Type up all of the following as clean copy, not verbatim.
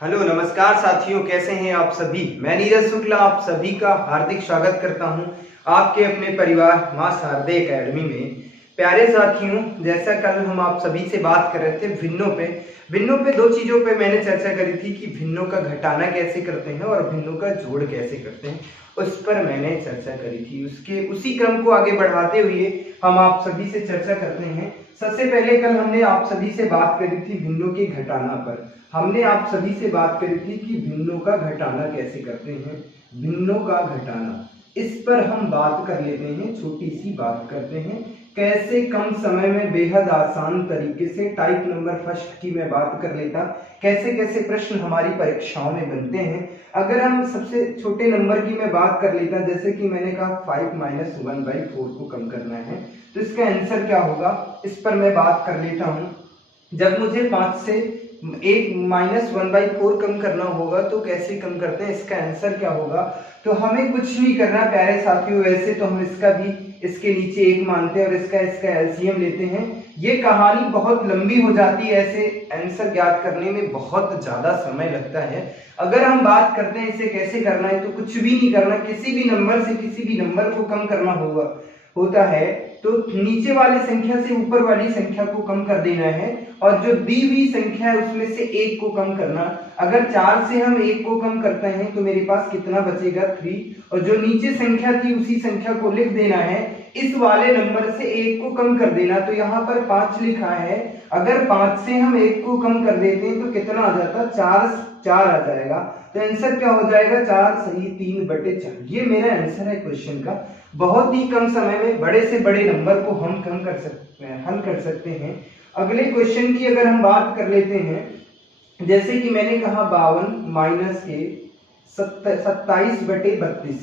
Hello नमस्कार साथियों, कैसे हैं आप सभी। मैं नीरज शुक्ला आप सभी का हार्दिक स्वागत करता हूं आपके अपने परिवार मां शारदे एकेडमी में। प्यारे साथियों, जैसा कल हम आप सभी से बात कर रहे थे भिन्नों पे दो चीजों पे मैंने चर्चा करी थी कि भिन्नों का घटाना कैसे करते हैं और भिन्नों का जोड़ कैसे करते हैं, उस पर मैंने चर्चा करी थी। उसी क्रम को आगे बढ़ाते हुए हम आप सभी से चर्चा करते हैं। सबसे पहले कल हमने आप सभी से बात करी थी भिन्नों के घटाना पर। हमने आप सभी से बात करी थी कि भिन्नों का घटाना कैसे करते हैं। भिन्नों का घटाना, इस पर हम बात कर लेते हैं। छोटी सी बात करते हैं कैसे कम समय में बेहद आसान तरीके से टाइप नंबर फर्स्ट की मैं बात कर लेता, कैसे कैसे प्रश्न हमारी परीक्षाओं में बनते हैं। अगर हम सबसे छोटे नंबर की मैं बात कर लेता, जैसे कि मैंने कहा 5 - 1/4 को कम करना है, तो इसका आंसर क्या होगा, इस पर मैं बात कर लेता हूँ। जब मुझे 5 से 1 - 1/4 कम करना होगा तो कैसे कम करते हैं, इसका आंसर क्या होगा। तो हमें कुछ नहीं करना प्यारे साथियों। वैसे तो हम इसका भी इसके नीचे 1 मानते हैं और इसका एलसीएम लेते हैं। ये कहानी बहुत लंबी हो जाती है, ऐसे आंसर ज्ञात करने में बहुत ज्यादा समय लगता है। अगर हम बात करते हैं इसे कैसे करना है, तो कुछ भी नहीं करना, किसी भी नंबर से किसी भी नंबर को कम करना होता है तो नीचे वाली संख्या से ऊपर वाली संख्या को कम कर देना है और जो दी हुई संख्या है उसमें से 1 को कम करना। अगर 4 से हम 1 को कम करते हैं तो मेरे पास कितना बचेगा, 3, और जो नीचे संख्या थी उसी संख्या को लिख देना है। इस वाले नंबर से 1 को कम कर देना, तो यहाँ पर 5 लिखा है। अगर 5 से हम 1 को कम कर देते हैं तो कितना आ जाता, 4 आ जाएगा। तो आंसर क्या हो जाएगा, 4 सही 3/4। ये मेरा आंसर है क्वेश्चन का। बहुत ही कम समय में बड़े से बड़े नंबर को हम हल कर सकते हैं। अगले क्वेश्चन की अगर हम बात कर लेते हैं, जैसे कि मैंने कहा 52 माइनस के 27/32,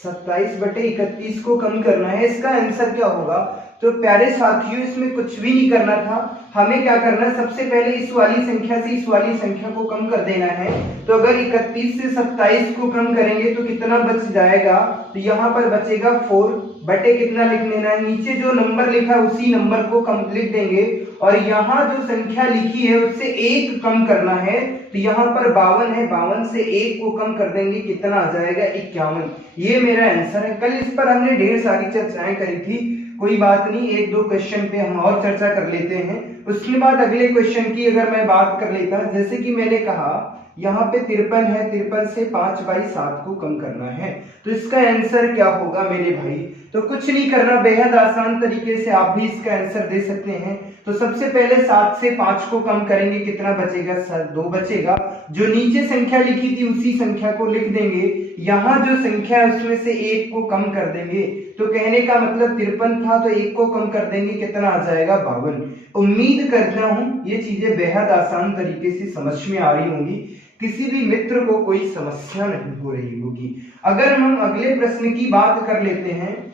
27/31 को कम करना है, इसका आंसर क्या होगा। तो प्यारे साथियों, इसमें कुछ भी नहीं करना था। हमें क्या करना है, सबसे पहले इस वाली संख्या से इस वाली संख्या को कम कर देना है। तो अगर 31 से 27 को कम करेंगे तो कितना बच जाएगा, तो यहाँ पर बचेगा 4 बटे कितना लिख लेना है, नीचे जो नंबर लिखा है उसी नंबर को कम लिख देंगे और यहाँ जो संख्या लिखी है उससे 1 कम करना है। तो यहाँ पर 52 है, 52 से 1 को कम कर देंगे, कितना आ जाएगा, 51। ये मेरा आंसर है। कल इस पर हमने ढेर सारी चर्चाएं करी थी, कोई बात नहीं, 1-2 क्वेश्चन पे हम और चर्चा कर लेते हैं। उसके बाद अगले क्वेश्चन की अगर मैं बात कर लेता, जैसे कि मैंने कहा यहाँ पे 53 है, 53 से 5/7 को कम करना है, तो इसका आंसर क्या होगा मेरे भाई। तो कुछ नहीं करना, बेहद आसान तरीके से आप भी इसका आंसर दे सकते हैं। तो सबसे पहले 7 से 5 को कम करेंगे, कितना बचेगा, 2 बचेगा। जो नीचे संख्या लिखी थी उसी संख्या को लिख देंगे, यहाँ जो संख्या है उसमें से 1 को कम कर देंगे। तो कहने का मतलब 53 था तो 1 को कम कर देंगे, कितना आ जाएगा, 52। उम्मीद करता हूं ये चीजें बेहद आसान तरीके से समझ में आ रही होंगी, किसी भी मित्र को कोई समस्या नहीं हो रही होगी। अगर हम अगले प्रश्न की बात कर लेते हैं,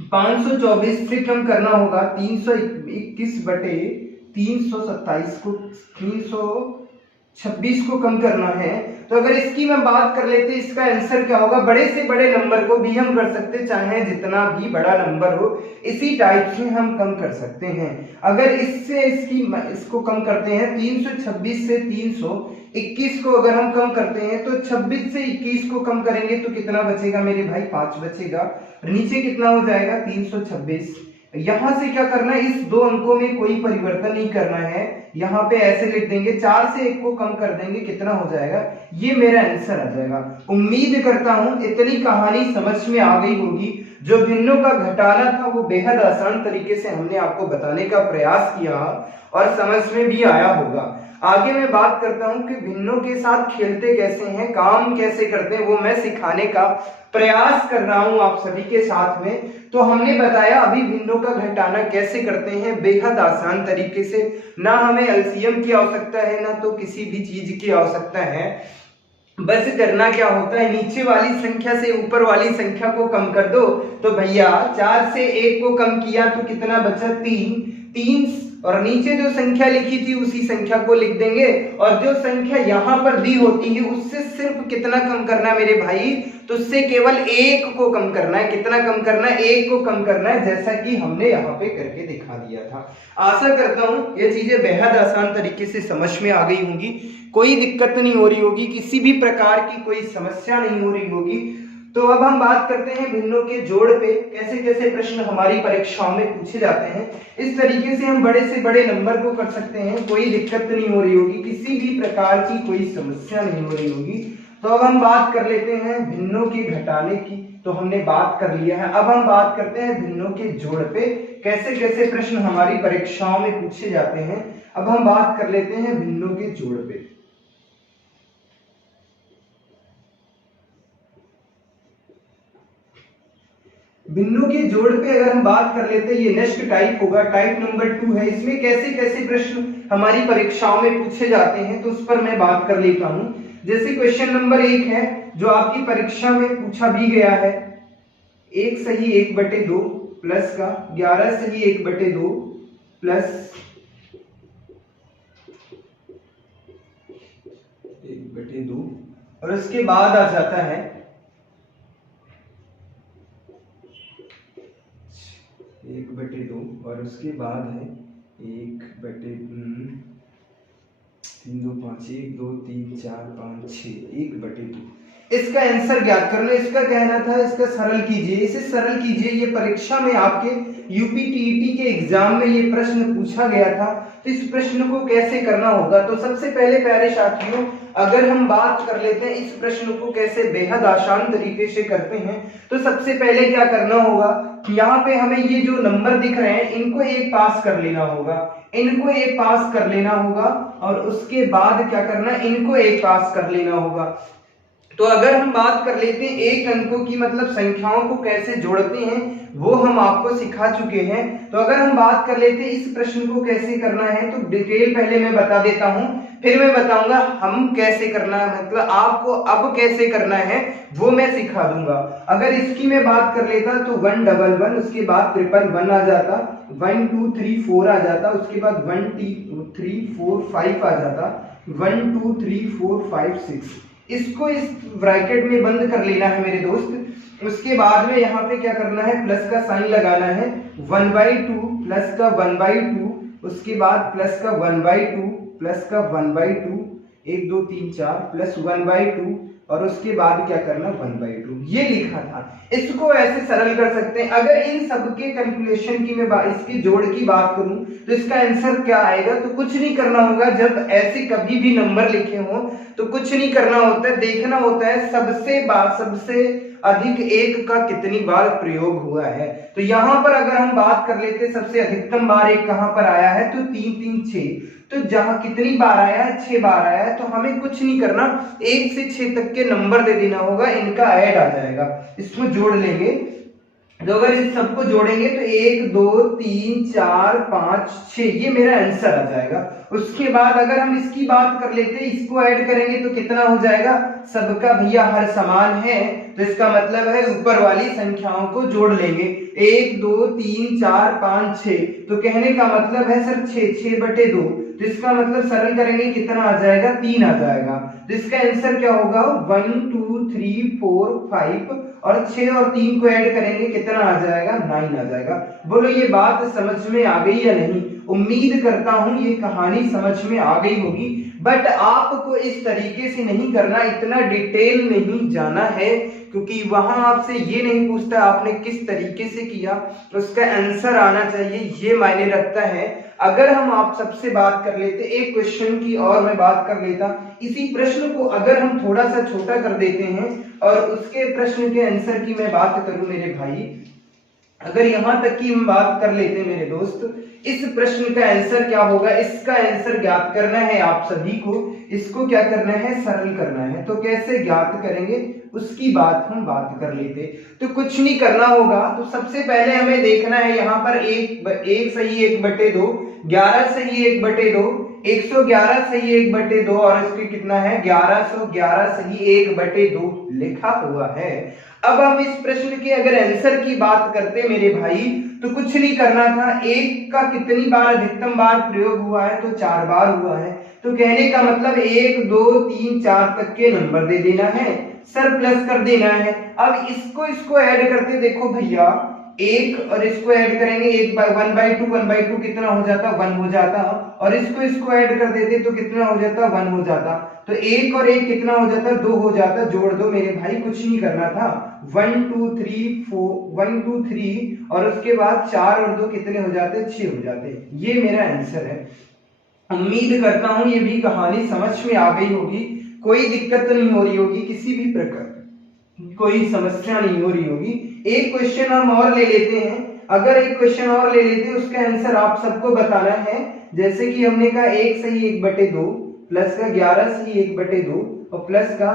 524 से कम करना होगा 321/327 को, 326 को कम करना है। तो अगर इसकी मैं बात कर लेते, इसका आंसर क्या होगा। बड़े से बड़े नंबर को भी हम कर सकते, चाहे जितना भी बड़ा नंबर हो, इसी टाइप से हम कम कर सकते हैं। अगर इसको कम करते हैं, 326 से 321 को अगर हम कम करते हैं तो 26 से 21 को कम करेंगे तो कितना बचेगा मेरे भाई, 5 बचेगा। नीचे कितना हो जाएगा, 326। यहां से क्या करना है, इस 2 अंकों में कोई परिवर्तन नहीं करना है, यहाँ पे ऐसे लिख देंगे, 4 से 1 को कम कर देंगे, कितना हो जाएगा, ये मेरा आंसर आ जाएगा। उम्मीद करता हूं इतनी कहानी समझ में आ गई होगी। जो भिन्नों का घटाना था वो बेहद आसान तरीके से हमने आपको बताने का प्रयास किया और समझ में भी आया होगा। आगे मैं बात करता हूं कि भिन्नों के साथ खेलते कैसे हैं, काम कैसे करते हैं, वो मैं सिखाने का प्रयास कर रहा हूं आप सभी के साथ में। तो हमने बताया अभी भिन्नों का घटाना कैसे करते हैं, बेहद आसान तरीके से। ना हमें एलसीएम की आवश्यकता है, ना तो किसी भी चीज की आवश्यकता है। बस करना क्या होता है, नीचे वाली संख्या से ऊपर वाली संख्या को कम कर दो। तो भैया 4 से 1 को कम किया तो कितना बचा, 3 और नीचे जो संख्या लिखी थी उसी संख्या को लिख देंगे, और जो संख्या यहाँ पर दी होती है उससे सिर्फ कितना कम करना है मेरे भाई, तो उससे केवल 1 को कम करना है। कितना कम करना है? 1 को कम करना है, जैसा कि हमने यहाँ पे करके दिखा दिया था। आशा करता हूँ ये चीजें बेहद आसान तरीके से समझ में आ गई होंगी, कोई दिक्कत नहीं हो रही होगी, किसी भी प्रकार की कोई समस्या नहीं हो रही होगी। तो अब हम बात करते हैं भिन्नों के जोड़ पे, कैसे कैसे प्रश्न हमारी परीक्षाओं में पूछे जाते हैं। इस तरीके से हम बड़े से बड़े नंबर को कर सकते हैं, कोई दिक्कत नहीं हो रही होगी, किसी भी प्रकार की कोई समस्या नहीं हो रही होगी। तो अब हम बात कर लेते हैं भिन्नों के घटाने की, तो हमने बात कर लिया है। अब हम बात करते हैं भिन्नों के जोड़ पे, कैसे कैसे प्रश्न हमारी परीक्षाओं में पूछे जाते हैं। अब हम बात कर लेते हैं भिन्नों के जोड़ पे। भिन्नों के जोड़ पे अगर हम बात कर लेते हैं, ये नेक्स्ट टाइप होगा, टाइप नंबर 2 है। इसमें कैसे कैसे प्रश्न हमारी परीक्षाओं में पूछे जाते हैं, तो उस पर मैं बात कर लेता हूं। जैसे क्वेश्चन नंबर 1 है जो आपकी परीक्षा में पूछा भी गया है, 1 सही 1/2 प्लस का 11 सही 1/2 प्लस 1/2, और उसके बाद आ जाता है 1/2, और उसके बाद है 1/3, 3 2 5, 1 2 3 4 5 6, 1/2। इसका आंसर ज्ञात करना। इसका कहना था इसका सरल कीजिए, इसे सरल कीजिए। ये परीक्षा में आपके यूपी टीईटी के एग्जाम में ये प्रश्न पूछा गया था, तो इस प्रश्न को कैसे करना होगा। तो सबसे पहले प्यारे साथियों, अगर हम बात कर लेते हैं इस प्रश्न को कैसे बेहद आसान तरीके से करते हैं, तो सबसे पहले क्या करना होगा, यहाँ पे हमें ये जो नंबर दिख रहे हैं इनको एक पास कर लेना होगा, इनको एक पास कर लेना होगा, और उसके बाद क्या करना है, इनको एक पास कर लेना होगा। तो अगर हम बात कर लेते हैं एक अंकों की, मतलब संख्याओं को कैसे जोड़ते हैं, वो हम आपको सिखा चुके हैं। तो अगर हम बात कर लेते हैं इस प्रश्न को कैसे करना है, तो डिटेल पहले मैं बता देता हूं, फिर मैं बताऊंगा हम कैसे करना है, मतलब आपको अब कैसे करना है वो मैं सिखा दूंगा। अगर इसकी मैं बात कर लेता तो 111, उसके बाद 111 आ जाता, 1 2 3 4 आ जाता, उसके बाद 1 2 3 4 5 आ जाता, 1 2 3 4 5 6। इसको इस ब्रैकेट में बंद कर लेना है मेरे दोस्त। उसके बाद में यहाँ पे क्या करना है, प्लस का साइन लगाना है, 1/2 प्लस का 1/2, उसके बाद प्लस का 1/2 प्लस का 1/2, 1 2 3 4 प्लस 1/2, और उसके बाद क्या करना 1/2, ये लिखा था। इसको ऐसे सरल कर सकते हैं। अगर इन सबके कैलकुलेशन की मैं इसके जोड़ की बात करूं तो इसका आंसर क्या आएगा, तो कुछ नहीं करना होगा। जब ऐसे कभी भी नंबर लिखे हो तो कुछ नहीं करना होता है, देखना होता है सबसे अधिक 1 का कितनी बार प्रयोग हुआ है। तो यहाँ पर अगर हम बात कर लेते हैं सबसे अधिकतम बार 1 कहां पर आया है, तो 3 3 6, तो जहां कितनी बार आया है, 6 बार आया है। तो हमें कुछ नहीं करना, 1 से 6 तक के नंबर दे देना होगा, इनका ऐड आ जाएगा, इसको जोड़ लेंगे। तो अगर इस सबको जोड़ेंगे तो 1 2 3 4 5 6, ये मेरा आंसर आ जाएगा। उसके बाद अगर हम इसकी बात कर लेते हैं, इसको ऐड करेंगे तो कितना हो जाएगा, सबका भैया हर समान है, तो इसका मतलब है ऊपर वाली संख्याओं को जोड़ लेंगे, 1 2 3 4 5 6। तो कहने का मतलब है सर 6/2, तो इसका मतलब सरल करेंगे कितना आ जाएगा, 3 आ जाएगा। तो इसका आंसर क्या होगा, 1 2 3 4 5, और 6 और 3 को ऐड करेंगे कितना आ जाएगा, 9 आ जाएगा। बोलो ये बात समझ में आ गई या नहीं। उम्मीद करता हूं ये कहानी समझ में आ गई होगी, बट आपको इस तरीके से नहीं करना, इतना डिटेल नहीं जाना है, क्योंकि वहां आपसे ये नहीं पूछता आपने किस तरीके से किया, उसका आंसर आना चाहिए, ये मायने रखता है। अगर हम आप सबसे बात कर लेते एक क्वेश्चन की, और मैं बात कर लेता इसी प्रश्न को, अगर हम थोड़ा सा छोटा कर देते हैं और उसके प्रश्न के आंसर की मैं बात करूं मेरे भाई, अगर यहां तक की हम बात कर लेते हैं मेरे दोस्त, इस प्रश्न का आंसर क्या होगा, इसका आंसर ज्ञात करना है आप सभी को। इसको क्या करना है, सरल करना है। तो कैसे ज्ञात करेंगे उसकी बात हम बात कर लेते। तो कुछ नहीं करना होगा, तो सबसे पहले हमें देखना है यहाँ पर 1 सही 1/2, 11 सही 1/2, 111 सही 1/2, और इसके कितना है 1111 सही 1/2 लिखा हुआ है। अब हम इस प्रश्न के अगर आंसर की बात करते मेरे भाई, तो कुछ नहीं करना था, 1 का कितनी बार अधिकतम बार प्रयोग हुआ है, तो 4 बार हुआ है। तो कहने का मतलब 1 2 3 4 तक के नंबर दे देना है सर, प्लस कर देना है। अब इसको ऐड करते देखो भैया, 1 और इसको ऐड करेंगे, 1/2 कितना हो जाता, 1 हो जाता, और इसको ऐड कर देते तो कितना हो जाता, 1 हो जाता। तो 1 और 1 कितना हो जाता, 2 हो जाता, जोड़ दो मेरे भाई, कुछ नहीं करना था। 1 2 3 4 1 2 3 और उसके बाद 4 और 2 कितने हो जाते, 6 हो जाते। ये मेरा आंसर है। उम्मीद करता हूं ये भी कहानी समझ में आ गई होगी, कोई दिक्कत नहीं हो रही होगी, किसी भी प्रकार कोई समस्या नहीं हो रही होगी। एक क्वेश्चन हम और ले लेते हैं, अगर एक क्वेश्चन और ले लेते हैं उसका आंसर आप सबको बताना है। जैसे कि हमने कहा 1 सही 1/2 प्लस का 11 सही 1/2 और प्लस का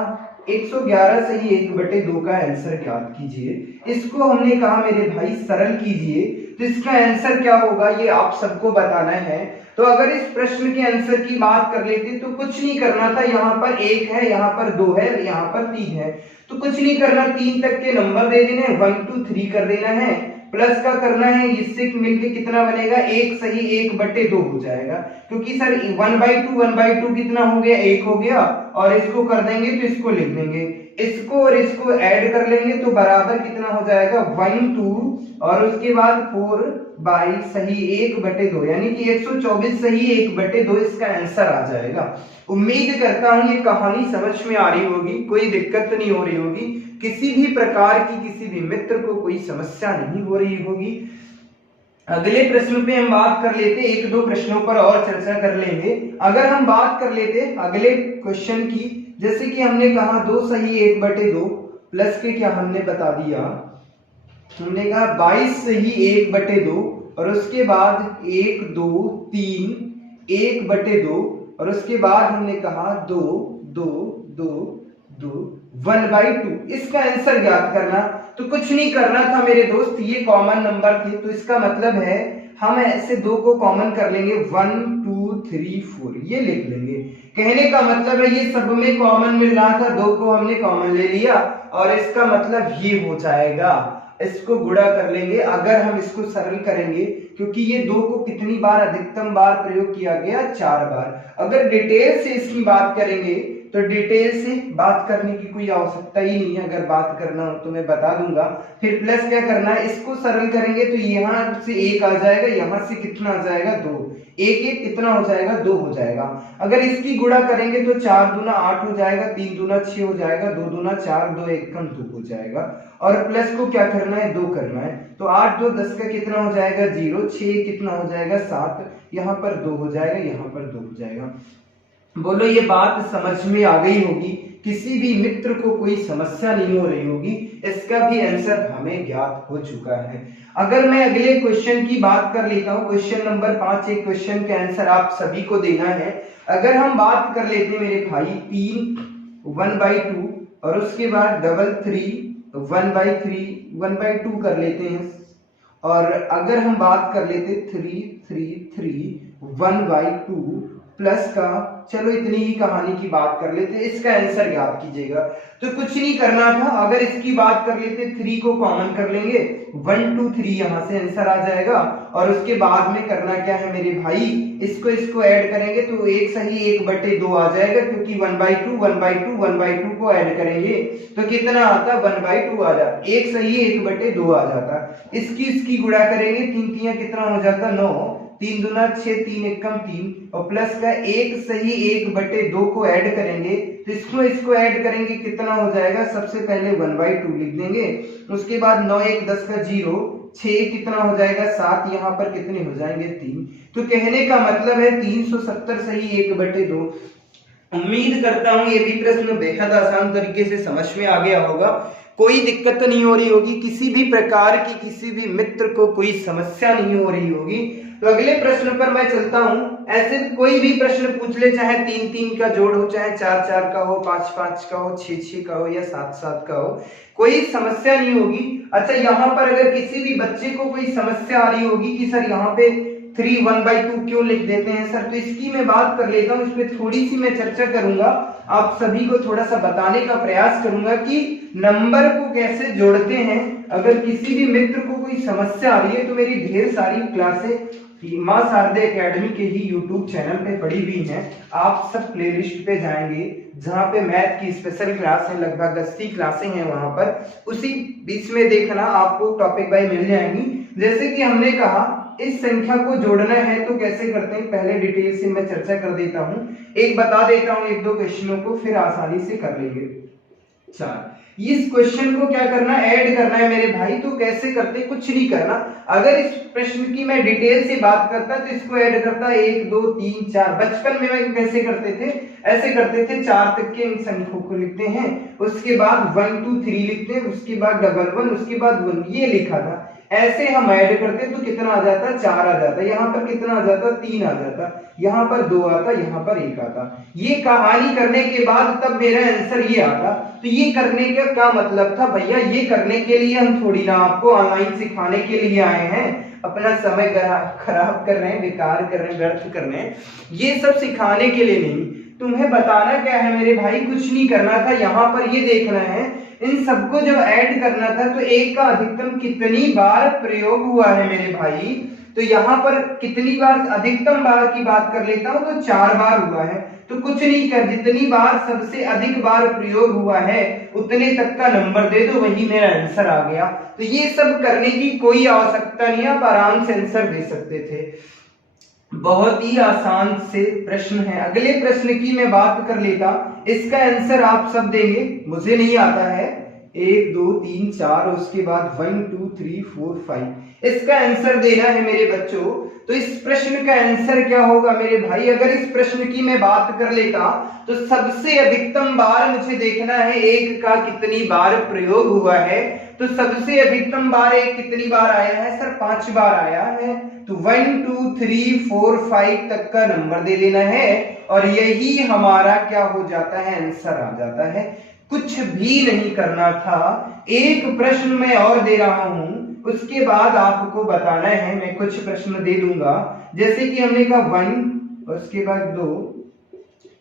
111 सही 1/2 का आंसर ज्ञात कीजिए। इसको हमने कहा मेरे भाई सरल कीजिए, तो इसका आंसर क्या होगा ये आप सबको बताना है। तो अगर इस प्रश्न के आंसर की बात कर लेते तो कुछ नहीं करना था, यहाँ पर 1 है, यहाँ पर 2 है, यहाँ पर 3 है, तो कुछ नहीं करना, 3 तक के नंबर दे देने, 1 2 3 कर देना है, प्लस का करना है, इससे मिलके कितना बनेगा, 1 सही 1/2 हो जाएगा, क्योंकि सर 1/2 कितना हो गया, 1 हो गया, और इसको कर देंगे तो इसको लिख देंगे, इसको और इसको ऐड कर लेंगे तो बराबर कितना हो जाएगा, 1 2 और उसके बाद 4 सही 1/2 यानी कि 124 सही 1/2 इसका आंसर आ जाएगा। उम्मीद करता हूं ये कहानी समझ में आ रही होगी, कोई दिक्कत नहीं हो रही होगी, किसी भी प्रकार की किसी भी मित्र को कोई समस्या नहीं हो रही होगी। अगले प्रश्न पे हम बात कर लेते, एक दो प्रश्नों पर और चर्चा कर लेंगे। अगर हम बात कर लेते अगले क्वेश्चन की, जैसे कि हमने कहा 2 सही 1/2 प्लस के क्या हमने बता दिया, हमने कहा 22 सही 1/2 और उसके बाद 1 2 3 1/2 और उसके बाद हमने कहा 2 2 2 2 1/2। इसका आंसर ज्ञात करना, तो कुछ नहीं करना था मेरे दोस्त, ये कॉमन नंबर थे, तो इसका मतलब है हम ऐसे 2 को कॉमन कर लेंगे, 1 2 3 4 ये लिख लेंगे। कहने का मतलब है ये सब में कॉमन मिल रहा था, 2 को हमने कॉमन ले लिया और इसका मतलब ये हो जाएगा, इसको गुणा कर लेंगे। अगर हम इसको सरल करेंगे, क्योंकि ये 2 को कितनी बार अधिकतम बार प्रयोग किया गया, 4 बार। अगर डिटेल से इसकी बात करेंगे तो डिटेल से बात करने की कोई आवश्यकता ही नहीं है, अगर बात करना हो तो मैं बता दूंगा। फिर प्लस क्या करना है, इसको सरल करेंगे तो यहाँ से 1 आ जाएगा, यहाँ से कितना आ जाएगा, 2, 1 1 कितना हो जाएगा, 2 हो जाएगा। अगर इसकी गुणा करेंगे तो 4 दूना 8 हो जाएगा, 3 दूना 6 हो जाएगा, 2 दूना 4, 2 1 कम 2 हो जाएगा, और प्लस को क्या करना है, 2 करना है, तो 8 2 10 का कितना हो जाएगा, 0, 6 कितना हो जाएगा, 7, यहाँ पर 2 हो जाएगा, यहाँ पर 2 हो जाएगा। बोलो ये बात समझ में आ गई होगी, किसी भी मित्र को कोई समस्या नहीं हो रही होगी, इसका भी आंसर हमें ज्ञात हो चुका है। अगर मैं अगले क्वेश्चन की बात कर लेता हूं, क्वेश्चन नंबर 5, एक क्वेश्चन के आंसर आप सभी को देना है। अगर हम बात कर लेते मेरे भाई 3 1/2 और उसके बाद 3 1/3 1/2 कर लेते हैं, और अगर हम बात कर लेते 3 3 3 1/2 प्लस का, चलो इतनी ही कहानी की बात कर लेते, इसका आंसर ज्ञात कीजिएगा। तो कुछ नहीं करना था, अगर इसकी बात कर लेते 3 को कॉमन कर लेंगे, 1 2 3 यहां से आंसर आ जाएगा, और उसके बाद में करना क्या है मेरे भाई, इसको ऐड करेंगे तो 1 सही 1/2 आ जाएगा, क्योंकि 1/2 को ऐड करेंगे तो कितना आता, 1/2 आ जाता, 1 सही 1/2 आ जाता। इसकी गुणा करेंगे, 3 3 कितना हो जाता, 9, 3 दूना 6, 3 एकम 3, और प्लस का 1 सही 1/2 को ऐड करेंगे तो इसको ऐड करेंगे, कितना हो जाएगा, सबसे पहले 1/2 लिख देंगे, उसके बाद 9 1 10 का 0, 6 कितना हो जाएगा, 7, यहाँ पर कितने हो जाएंगे, 3। तो कहने का मतलब है 370 सही 1/2। उम्मीद करता हूं ये भी प्रश्न बेहद आसान तरीके से समझ में आ गया होगा, कोई दिक्कत नहीं हो रही होगी, किसी भी प्रकार की किसी भी मित्र को कोई समस्या नहीं हो रही होगी। तो अगले प्रश्न पर मैं चलता हूं। ऐसे कोई भी प्रश्न पूछ ले, चाहे 3 3 का जोड़ हो, चाहे 4 4 का हो, 5 5 का हो, 6 6 का हो या 7 7 का हो, कोई समस्या नहीं होगी। अच्छा, यहाँ पर अगर किसी भी बच्चे को कोई समस्या आ रही होगी कि सर यहाँ पे 3 1/2 क्यों लिख देते हैं सर, तो इसकी मैं बात कर लेता हूँ, इस पे थोड़ी सी मैं चर्चा करूंगा, आप सभी को थोड़ा सा बताने का प्रयास करूंगा कि नंबर को कैसे जोड़ते हैं अगर किसी भी मित्र को कोई समस्या आ रही है तो मेरी ढेर सारी क्लासें मां शारदे एकेडमी के ही यूट्यूब चैनल पे पड़ी हुई हैं। आप सब प्लेलिस्ट पे जाएंगे जहां पे मैथ की स्पेशल क्लास है, लगभग 10 क्लासें हैं वहां पर। उसी बीच में देखना आपको टॉपिक वाइज मिल जाएंगी। जैसे कि हमने कहा इस संख्या को जोड़ना है तो कैसे करते हैं, पहले डिटेल से मैं चर्चा कर देता हूं, एक बता देता हूं, एक दो क्वेश्चनों को फिर आसानी से कर लेंगे। चार, इस क्वेश्चन को क्या करना, ऐड करना है मेरे भाई। तो कैसे करते, कुछ नहीं करना। अगर इस प्रश्न की मैं डिटेल से बात करता तो इसको ऐड करता 1 2 3 4। बचपन में मैं कैसे करते थे, ऐसे करते थे, 4 तक के संख्याओं को लिखते हैं, उसके बाद 1 2 3 लिखते हैं, उसके बाद डबल 1, उसके बाद 1, ये लिखा था। ऐसे हम ऐड करते तो कितना आ जाता, 4 आ जाता। यहाँ पर कितना आ जाता, 3 आ जाता, यहाँ पर 2 आता, यहाँ पर 1 आता। ये कहानी करने के बाद तब मेरा आंसर ये आता। तो ये करने का क्या मतलब था भैया, ये करने के लिए हम थोड़ी ना आपको ऑनलाइन सिखाने के लिए आए हैं, अपना समय खराब कर रहे हैं, बेकार कर रहे हैं, व्यर्थ कर रहे हैं। ये सब सिखाने के लिए नहीं, तुम्हें बताना क्या है मेरे भाई, कुछ नहीं करना था। यहाँ पर ये देखना है इन सबको जब ऐड करना था तो एक का अधिकतम कितनी बार प्रयोग हुआ है मेरे भाई। तो यहाँ पर कितनी बार, अधिकतम बार की बात कर लेता हूं तो 4 बार हुआ है। तो कुछ नहीं कर, जितनी बार सबसे अधिक बार प्रयोग हुआ है उतने तक का नंबर दे दो, वही मेरा आंसर आ गया। तो ये सब करने की कोई आवश्यकता नहीं, आप आराम से आंसर दे सकते थे। बहुत ही आसान से प्रश्न है। अगले प्रश्न की मैं बात कर लेता, इसका आंसर आप सब देंगे, मुझे नहीं आता है। 1 2 3 4, उसके बाद 1 2 3 4 5, इसका आंसर देना है मेरे बच्चों। तो इस प्रश्न का आंसर क्या होगा मेरे भाई, अगर इस प्रश्न की मैं बात कर लेता तो सबसे अधिकतम बार मुझे देखना है 1 का कितनी बार प्रयोग हुआ है। तो सबसे अधिकतम बार 1 कितनी बार आया है सर, 5 बार आया है। तो 1 2 3 4 5 तक का नंबर दे लेना है और यही हमारा क्या हो जाता है, आंसर आ जाता है। कुछ भी नहीं करना था। एक प्रश्न मैं और दे रहा हूं, उसके बाद आपको बताना है, मैं कुछ प्रश्न दे दूंगा। जैसे कि हमने कहा 1, उसके बाद 2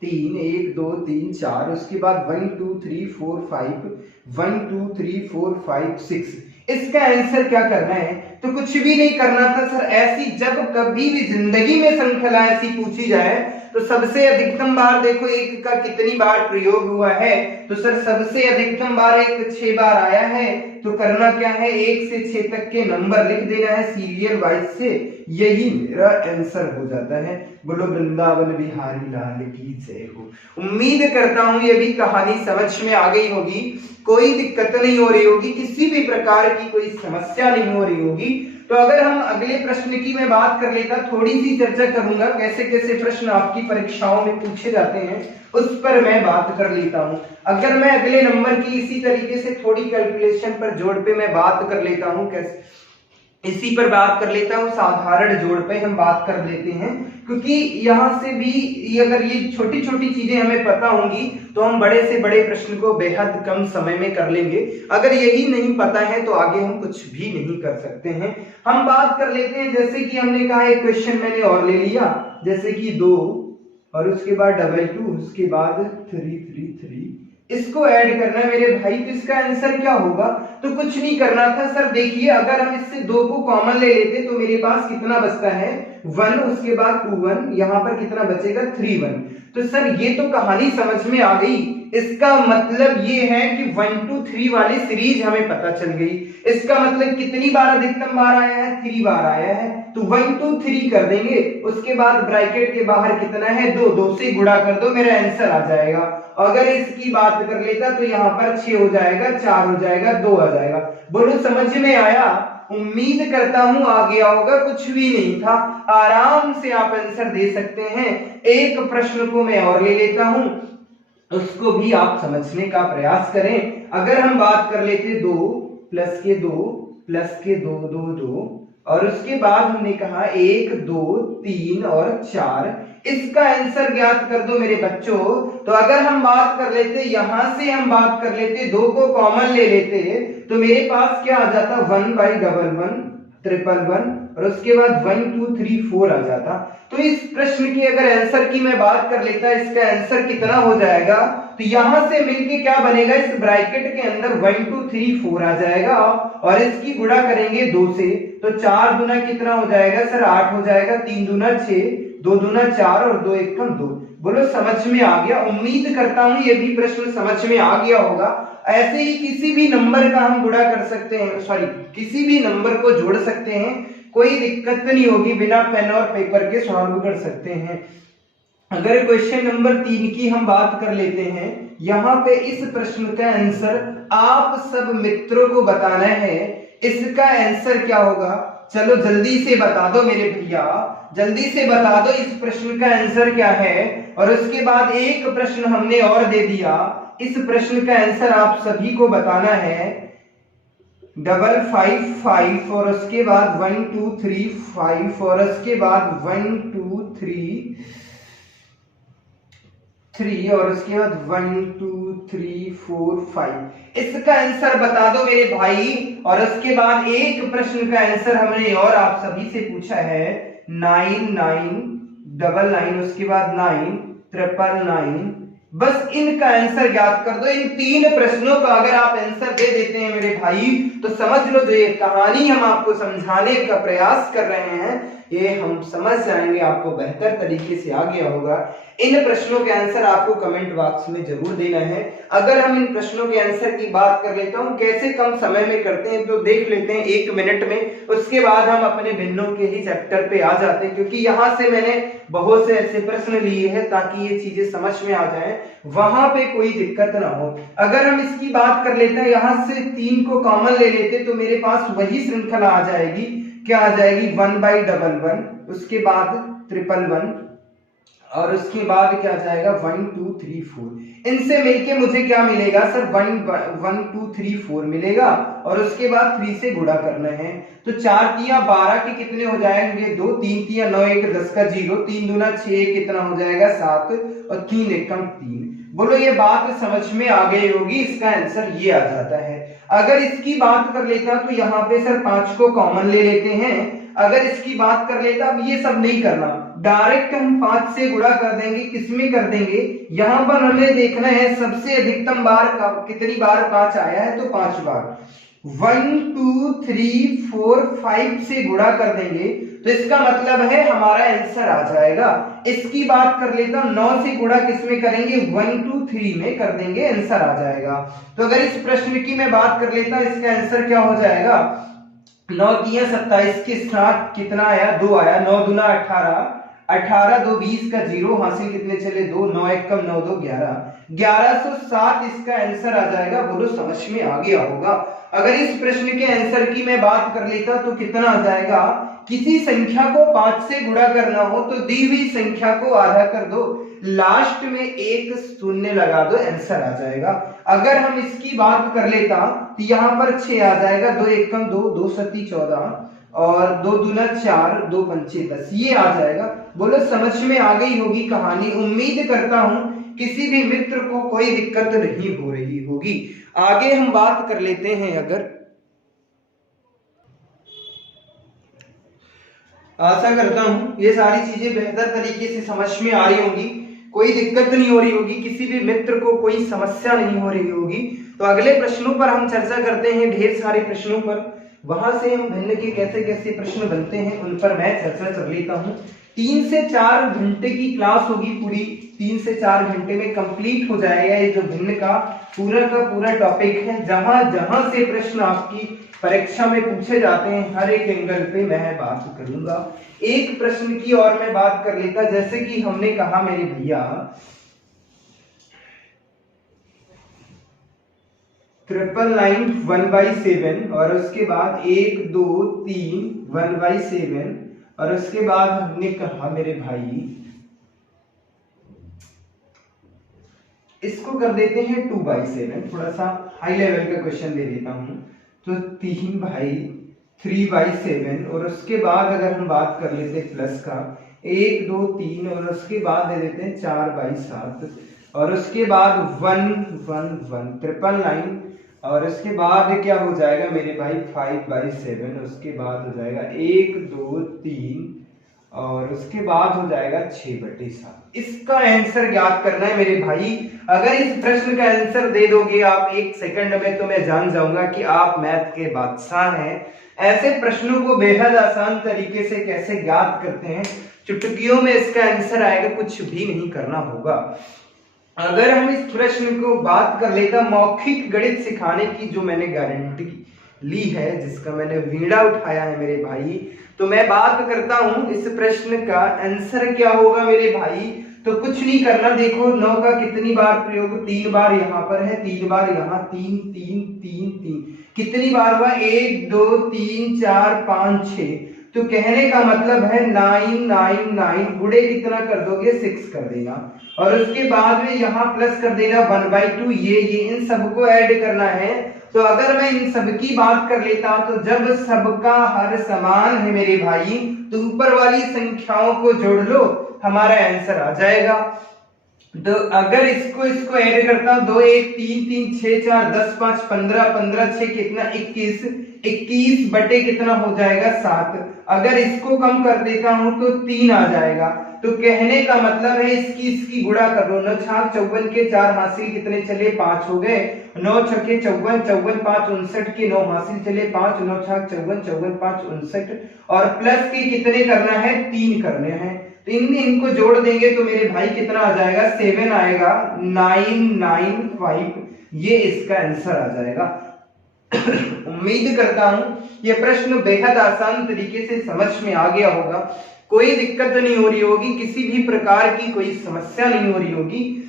3, 1 2 3 4, उसके बाद 1 2 3 4 5, 1 2 3 4 5 6। इसका आंसर क्या करना है, तो कुछ भी नहीं करना था सर। ऐसी जब कभी भी जिंदगी में श्रृंखला ऐसी पूछी जाए तो सबसे अधिकतम बार देखो 1 का कितनी बार प्रयोग हुआ है, तो सर सबसे अधिकतम बार 1 6 बार आया है। तो करना क्या है, 1 से 6 तक के नंबर लिख देना है सीरियल वाइज से, यही मेरा आंसर हो जाता है। बोलो वृंदावन बिहारी लाल की जय हो। उम्मीद करता हूं ये भी कहानी समझ में आ गई होगी, कोई दिक्कत नहीं हो रही होगी, किसी भी प्रकार की कोई समस्या नहीं हो रही होगी। तो अगर हम अगले प्रश्न की मैं बात कर लेता, थोड़ी सी चर्चा करूंगा कैसे कैसे प्रश्न आपकी परीक्षाओं में पूछे जाते हैं, उस पर मैं बात कर लेता हूं। अगर मैं अगले नंबर की इसी तरीके से थोड़ी कैलकुलेशन पर जोड़ पे मैं बात कर लेता हूं, कैसे इसी पर बात कर लेता हूं, साधारण जोड़ पे हम बात कर लेते हैं, क्योंकि यहां से भी अगर ये छोटी छोटी चीजें हमें पता होंगी तो हम बड़े से बड़े प्रश्न को बेहद कम समय में कर लेंगे। अगर यही नहीं पता है तो आगे हम कुछ भी नहीं कर सकते हैं। हम बात कर लेते हैं, जैसे कि हमने कहा एक क्वेश्चन मैंने और ले लिया, जैसे कि 2 और उसके बाद 2 उसके बाद 3 3 3, इसको ऐड करना है मेरे भाई। तो इसका आंसर क्या होगा, तो कुछ नहीं करना था सर। देखिए अगर हम इससे 2 को कॉमन ले लेते तो मेरे पास कितना बचता है, 1, उसके बाद 2 1, यहाँ पर कितना बचेगा 3 1। तो सर ये तो कहानी समझ में आ गई। इसका मतलब ये है कि 1 2 3 वाली सीरीज हमें पता चल गई। इसका मतलब कितनी बार अधिकतम बार आया है, 3 बार आया है। तो 1 2 3 कर देंगे, उसके बाद ब्रैकेट के बाहर कितना है 2, 2 से गुणा कर दो, मेरा आंसर आ जाएगा। अगर इसकी बात कर लेता तो यहाँ पर 6 हो जाएगा, 4 हो जाएगा, 2 आ जाएगा। बोलो समझ में आया? उम्मीद करता हूं आ गया होगा, कुछ भी नहीं था, आराम से आप आंसर दे सकते हैं। एक प्रश्न को मैं और ले लेता हूं, उसको भी आप समझने का प्रयास करें। अगर हम बात कर लेते 2 प्लस के 2 प्लस के 2 2 2 और उसके बाद हमने कहा 1 2 3 और 4, इसका आंसर ज्ञात कर दो मेरे बच्चों। तो अगर हम बात कर लेते, यहां से हम बात कर लेते, 2 को कॉमन ले लेते तो मेरे पास क्या आ जाता, 1/11 111 और उसके बाद 1 2 3 4 आ जाता। तो इस प्रश्न की अगर आंसर की मैं बात कर लेता, इसका आंसर कितना हो जाएगा, तो यहां से मिलके क्या बनेगा, इस ब्रैकेट के अंदर 1 2 3 4 आ जाएगा और इसकी गुणा करेंगे 2 से, तो 4 दूना कितना हो जाएगा सर 8 हो जाएगा, 3 दूना 6, 2 दूना 4 और 2 एकम 2। बोलो समझ में आ गया? उम्मीद करता हूं ये भी प्रश्न समझ में आ गया होगा। ऐसे ही किसी भी नंबर का हम गुणा कर सकते हैं, सॉरी किसी भी नंबर को जोड़ सकते हैं, कोई दिक्कत नहीं होगी, बिना पेन और पेपर के सॉल्व कर सकते हैं। अगर क्वेश्चन नंबर 3 की हम बात कर लेते हैं, यहाँ पे इस प्रश्न का आंसर आप सब मित्रों को बताना है। इसका आंसर क्या होगा, चलो जल्दी से बता दो मेरे भैया, जल्दी से बता दो इस प्रश्न का आंसर क्या है। और उसके बाद एक प्रश्न हमने और दे दिया, इस प्रश्न का आंसर आप सभी को बताना है 555 और उसके बाद 1 2 3 5 और उसके बाद 1 2 3 और उसके बाद 1 2 3 4 5। इसका आंसर बता दो मेरे भाई। और उसके बाद एक प्रश्न का आंसर हमने और आप सभी से पूछा है 9999, उसके बाद 9999। बस इनका आंसर ज्ञात कर दो। इन 3 प्रश्नों का अगर आप आंसर दे देते हैं मेरे भाई, तो समझ लो जो ये कहानी हम आपको समझाने का प्रयास कर रहे हैं, ये हम समझ जाएंगे, आपको बेहतर तरीके से आ गया होगा। इन प्रश्नों के आंसर आपको कमेंट बॉक्स में जरूर देना है। अगर हम इन प्रश्नों के आंसर की बात कर लेता हूं कैसे कम समय में करते हैं, तो देख लेते हैं 1 मिनट में, उसके बाद हम अपने भिन्नों के ही चैप्टर पे आ जाते हैं, क्योंकि यहां से मैंने बहुत से ऐसे प्रश्न लिए हैं ताकि ये चीजें समझ में आ जाएं, वहां पे कोई दिक्कत ना हो। अगर हम इसकी बात कर लेते हैं, यहां से 3 को कॉमन ले लेते तो मेरे पास वही श्रृंखला आ जाएगी, क्या आ जाएगी 1/11, उसके बाद 111 और उसके बाद क्या जाएगा 1 2 3 4। इनसे मिलके मुझे क्या मिलेगा सर 1 2 3 4 मिलेगा और उसके बाद 3 से गुणा करना है। तो 4 तिया 12 के कितने हो जाएंगे 2, 3 तिया 9, 1 10 का 0, 3 दूना 6 कितना हो जाएगा 7 और 3 एकम 3। बोलो ये बात समझ में आ गई होगी, इसका आंसर ये आ जाता है। अगर इसकी बात कर लेता तो यहाँ पे सर 5 को कॉमन ले लेते हैं। अगर इसकी बात कर लेता, अब ये सब नहीं करना, डायरेक्ट हम 5 से गुणा कर देंगे। किसमें कर देंगे, यहां पर हमें देखना है सबसे अधिकतम बार कितनी बार 5 आया है, तो 5 बार 1 2 3 4 5 से गुणा कर देंगे, तो इसका मतलब है हमारा आंसर आ जाएगा। इसकी बात कर लेता, 9 से गुणा किसमें करेंगे 1 2 3 में कर देंगे, आंसर आ जाएगा। तो अगर इस प्रश्न की मैं बात कर लेता, इसका आंसर क्या हो जाएगा 9 तिया 27 के साथ कितना आया 2 आया, 9 दूना 18, 18 2 20 का 0, हासिल कितने चले 2, 9 एकम 9 2 11, 1107 इसका आंसर आ जाएगा। बोलो समझ में आ गया होगा। अगर इस प्रश्न के आंसर की मैं बात कर लेता तो कितना आ जाएगा, किसी संख्या को 5 से गुणा करना हो तो दी हुई संख्या को आधा कर दो, लास्ट में एक शून्य लगा दो, आंसर आ जाएगा। अगर हम इसकी बात कर लेता तो यहाँ पर 6 आ जाएगा, 2 एकम 2, 2 सती 14 और 2 दूना 4, 2 पंचे 10, ये आ जाएगा। बोलो समझ में आ गई होगी कहानी। उम्मीद करता हूं किसी भी मित्र को कोई दिक्कत नहीं हो रही होगी। आगे हम बात कर लेते हैं, अगर आशा करता हूं ये सारी चीजें बेहतर तरीके से समझ में आ रही होंगी, कोई दिक्कत नहीं हो रही होगी, किसी भी मित्र को कोई समस्या नहीं हो रही होगी। तो अगले प्रश्नों पर हम चर्चा करते हैं, ढेर सारे प्रश्नों पर, वहां से हम भिन्न के कैसे कैसे प्रश्न बनते हैं उन पर मैं चर्चा कर लेता हूं। 3 से 4 घंटे की क्लास होगी पूरी, 3 से 4 घंटे में कंप्लीट हो जाएगा ये जो भिन्न का पूरा टॉपिक है। जहां जहां से प्रश्न आपकी परीक्षा में पूछे जाते हैं हर एक एंगल पे मैं बात करूंगा। एक प्रश्न की और मैं बात कर लेता, जैसे कि हमने कहा मेरे भैया 999 1/7 और उसके बाद 1 2 3 1/7 और उसके बाद हमने कहा मेरे भाई इसको कर देते हैं 2/7, थोड़ा सा हाई लेवल का क्वेश्चन दे देता हूं। तो 3/7 और उसके बाद अगर हम बात कर लेते हैं प्लस का 1 2 3 और उसके बाद दे देते हैं 4/7 और उसके बाद 1 1 1 999 और उसके बाद क्या हो जाएगा मेरे भाई 5/7, उसके बाद हो जाएगा 1 2 3 और उसके बाद हो जाएगा 6/7। इसका आंसर ज्ञात करना है मेरे भाई। अगर इस प्रश्न का आंसर दे दोगे आप 1 सेकंड में तो मैं जान जाऊंगा कि आप मैथ के बादशाह हैं। ऐसे प्रश्नों को बेहद आसान तरीके से कैसे ज्ञात करते हैं, चुटकियों में इसका आंसर आएगा, कुछ भी नहीं करना होगा। अगर हम इस प्रश्न को बात कर लेता मौखिक गणित सिखाने की जो मैंने गारंटी ली है, जिसका मैंने वीणा उठाया है मेरे भाई, तो मैं बात करता हूं इस प्रश्न का आंसर क्या होगा मेरे भाई। तो कुछ नहीं करना, देखो 9 का कितनी बार प्रयोग, 3 बार यहाँ पर है, 3 बार यहाँ, 3 3 3 3, कितनी बार हुआ 1 2 3 4 5 6। तो कहने का मतलब है 9 9 9, गुणे कितना कर दोगे 6 कर देना, और उसके बाद में यहाँ प्लस कर देना 1/2, ये इन सबको ऐड करना है। तो अगर मैं इन सब की बात कर लेता तो जब सबका हर समान है मेरे भाई, तो ऊपर वाली संख्याओं को जोड़ लो, हमारा आंसर आ जाएगा। तो अगर इसको ऐड करता हूं 2 1 3 3 6 4 10 5 15 15 6 कितना 21, 21 बटे कितना हो जाएगा 7। अगर इसको कम कर देता हूं तो 3 आ जाएगा। तो कहने का मतलब है इसकी गुणा कर लो, 9 छाक 54 के 4 हासिल कितने चले 5 हो गए, 9 छक्के 54 54 5 59 के 9 हासिल चले 5, 9 छाक 54 54 5 59, और प्लस के कितने करना है 3 करने हैं। तो इनको जोड़ देंगे तो मेरे भाई कितना आ जाएगा 7 आएगा, 995, ये इसका आंसर आ जाएगा। उम्मीद करता हूं ये प्रश्न बेहद आसान तरीके से समझ में आ गया होगा, कोई दिक्कत नहीं हो रही होगी, किसी भी प्रकार की कोई समस्या नहीं हो रही होगी।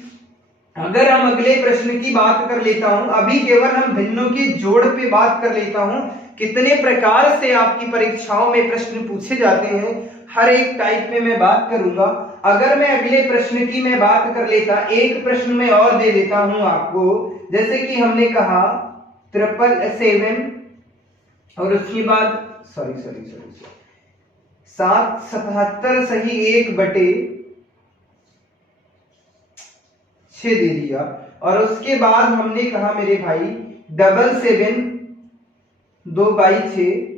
अगर हम अगले प्रश्न की बात कर लेता हूं, अभी केवल हम भिन्नों के जोड़ पे बात कर लेता हूं, कितने प्रकार से आपकी परीक्षाओं में प्रश्न पूछे जाते हैं, हर एक टाइप में मैं बात करूंगा। अगर मैं अगले प्रश्न की मैं बात कर लेता, एक प्रश्न में और दे देता हूं आपको, जैसे कि हमने कहा 777 और उसके बाद 777 सही 1/6 दे दिया, और उसके बाद हमने कहा मेरे भाई 777 2/6,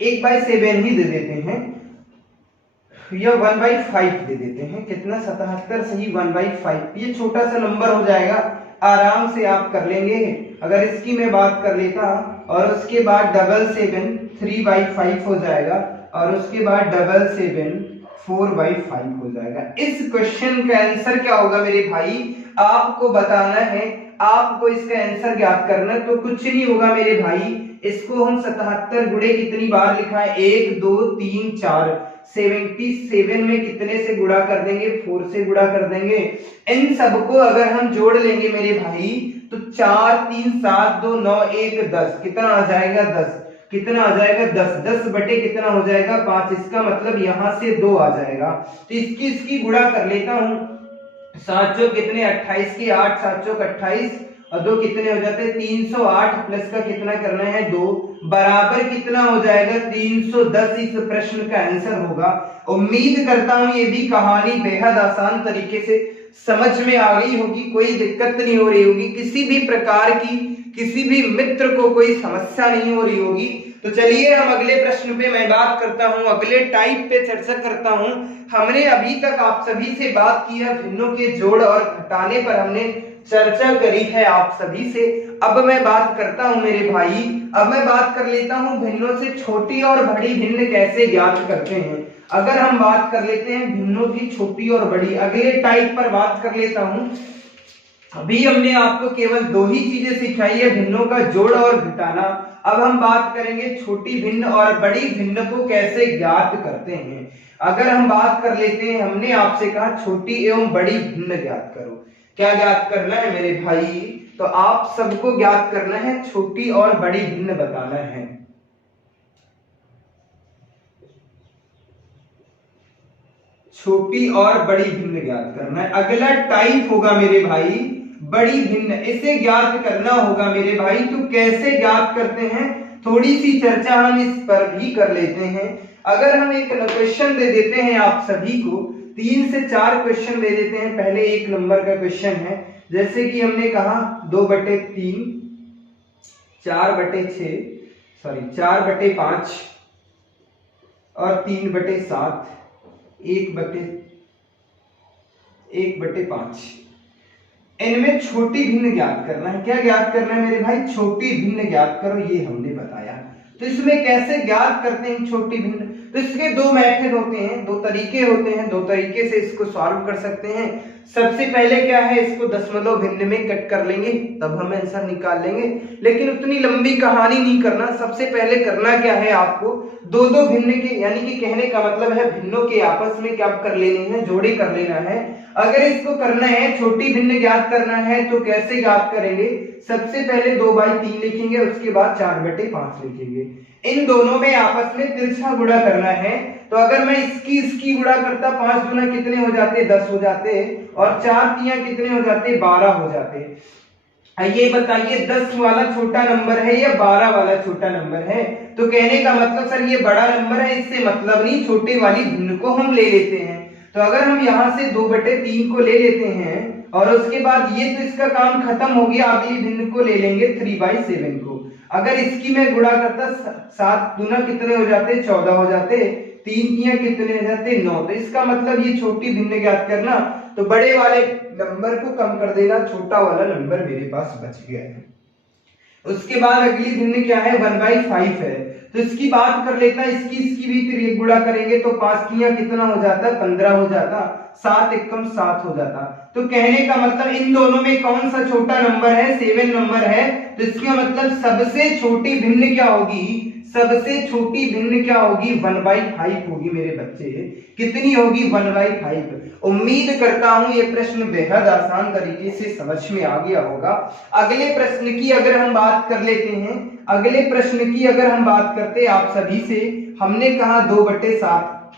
1/7 ही दे देते हैं, या 1/5 दे देते हैं, कितना 77 सही 1/5, ये छोटा सा नंबर हो जाएगा, आराम से आप कर लेंगे। अगर इसकी मैं बात कर लेता, और उसके बाद 777 3/5 हो जाएगा, और उसके बाद 777 4/5 हो जाएगा। इस क्वेश्चन का आंसर क्या होगा मेरे भाई, आपको बताना है, आपको इसका आंसर ज्ञात करना है। तो कुछ नहीं होगा मेरे भाई, इसको हम 77 गुणे कितनी बार लिखा है 1 2 3 4, 77 में कितने से गुणा कर देंगे 4 से गुणा कर देंगे। इन सबको अगर हम जोड़ लेंगे मेरे भाई तो 4 3 7 2 9 1 10, कितना आ जाएगा 10, कितना आ जाएगा 10, 10 बटे कितना हो जाएगा 5, इसका मतलब यहां से 2 आ जाएगा। तो इसकी गुणा कर लेता हूं, 7 चौक कितने 28 की 8, 7 चौक 28 और 2 कितने हो जाते हैं 308, प्लस का कितना करना है 2, बराबर कितना हो जाएगा 310। इस प्रश्न का आंसर होगा। उम्मीद करता हूं ये भी कहानी बेहद आसान तरीके से समझ में आ गई होगी, कोई दिक्कत नहीं हो रही होगी, किसी भी प्रकार की किसी भी मित्र को कोई समस्या नहीं हो रही होगी। तो चलिए हम अगले प्रश्न पे मैं बात करता हूं, अगले टाइप पे चर्चा करता हूं। हमने अभी तक आप सभी से बात की है भिन्नों के जोड़ और घटाने पर हमने चर्चा करी है आप सभी से। अब मैं बात करता हूं मेरे भाई, अब मैं बात कर लेता हूं भिन्नों से छोटी और बड़ी भिन्न कैसे ज्ञात करते हैं। अगर हम बात कर लेते हैं भिन्नों की छोटी और बड़ी, अगले टाइप पर बात कर लेता हूं। अभी हमने आपको केवल 2 ही चीजें सिखाई है, भिन्नों का जोड़ और घटाना। अब हम बात करेंगे छोटी भिन्न और बड़ी भिन्न को कैसे ज्ञात करते हैं। अगर हम बात कर लेते हैं, हमने आपसे कहा छोटी एवं बड़ी भिन्न ज्ञात करो। क्या ज्ञात करना है मेरे भाई, तो आप सबको ज्ञात करना है छोटी और बड़ी भिन्न बताना है। छोटी और बड़ी भिन्न ज्ञात करना है। अगला टाइप होगा मेरे भाई बड़ी भिन्न, इसे ज्ञात करना होगा मेरे भाई। तो कैसे ज्ञात करते हैं, थोड़ी सी चर्चा हम इस पर भी कर लेते हैं। अगर हम एक क्वेश्चन दे देते हैं आप सभी को, 3 से 4 क्वेश्चन दे देते हैं। पहले 1 नंबर का क्वेश्चन है, जैसे कि हमने कहा 2/3, 4/6, सॉरी 4/5 और 3/7, 1/5। इनमें छोटी भिन्न ज्ञात करना है। क्या ज्ञात करना है मेरे भाई? छोटी भिन्न ज्ञात करो, ये हमने बताया। तो इसमें कैसे ज्ञात करते हैं छोटी भिन्न? तो इसके 2 मेथड होते हैं, 2 तरीके होते हैं। 2 तरीके से इसको सॉल्व कर सकते हैं। सबसे पहले क्या है, इसको दशमलव भिन्न में कट कर लेंगे, तब हम आंसर निकाल लेंगे। लेकिन उतनी लंबी कहानी नहीं करना। सबसे पहले करना क्या है, आपको 2-2 भिन्न के, यानी कि कहने का मतलब है भिन्नों के आपस में क्या कर लेने हैं, जोड़े कर लेना है। अगर इसको करना है, छोटी भिन्न ज्ञात करना है, तो कैसे ज्ञात करेंगे? सबसे पहले 2/3 लिखेंगे, उसके बाद 4/5 लिखेंगे। इन दोनों में आपस में तिरछा गुणा करना है। तो अगर मैं इसकी गुणा करता, 5 गुना कितने हो जाते? 10 हो जाते, और 4 तिया कितने हो जाते? 12 हो जाते। ये बताइए 10 वाला छोटा नंबर है या 12 वाला छोटा नंबर है? तो कहने का मतलब सर ये बड़ा नंबर है, इससे मतलब नहीं, छोटे वाली भिन्न को हम ले लेते हैं। तो अगर हम यहाँ से 2/3 को ले लेते हैं और उसके बाद ये तो इसका काम खत्म हो गया, अगली भिन्न को ले लेंगे 3/7 को। अगर इसकी मैं गुणा करता, 7 दूना कितने हो जाते? 14 हो जाते, 3 तिया कितने हो जाते? 9। तो इसका मतलब ये छोटी भिन्न ज्ञात करना, तो बड़े वाले नंबर को कम कर देना, छोटा वाला नंबर मेरे पास बच गया है। उसके बाद अगली भिन्न क्या है? 1/5 है। तो इसकी बात कर लेता, इसकी भी गुणा करेंगे तो 5 तिया कितना हो जाता? 15 हो जाता, 7 एकम 7 हो जाता। तो कहने का मतलब इन दोनों में कौन सा छोटा नंबर है? 7 नंबर है। तो इसका मतलब सबसे छोटी भिन्न क्या होगी? सबसे छोटी भिन्न क्या होगी? 1/5 होगी मेरे बच्चे। कितनी होगी? 1/5। उम्मीद करता हूं ये प्रश्न बेहद आसान तरीके से समझ में आ गया होगा। अगले प्रश्न की अगर हम बात कर लेते हैं, अगले प्रश्न की अगर हम बात करते आप सभी से, हमने कहा 2/7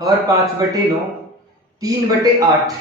और 5/9, 3/8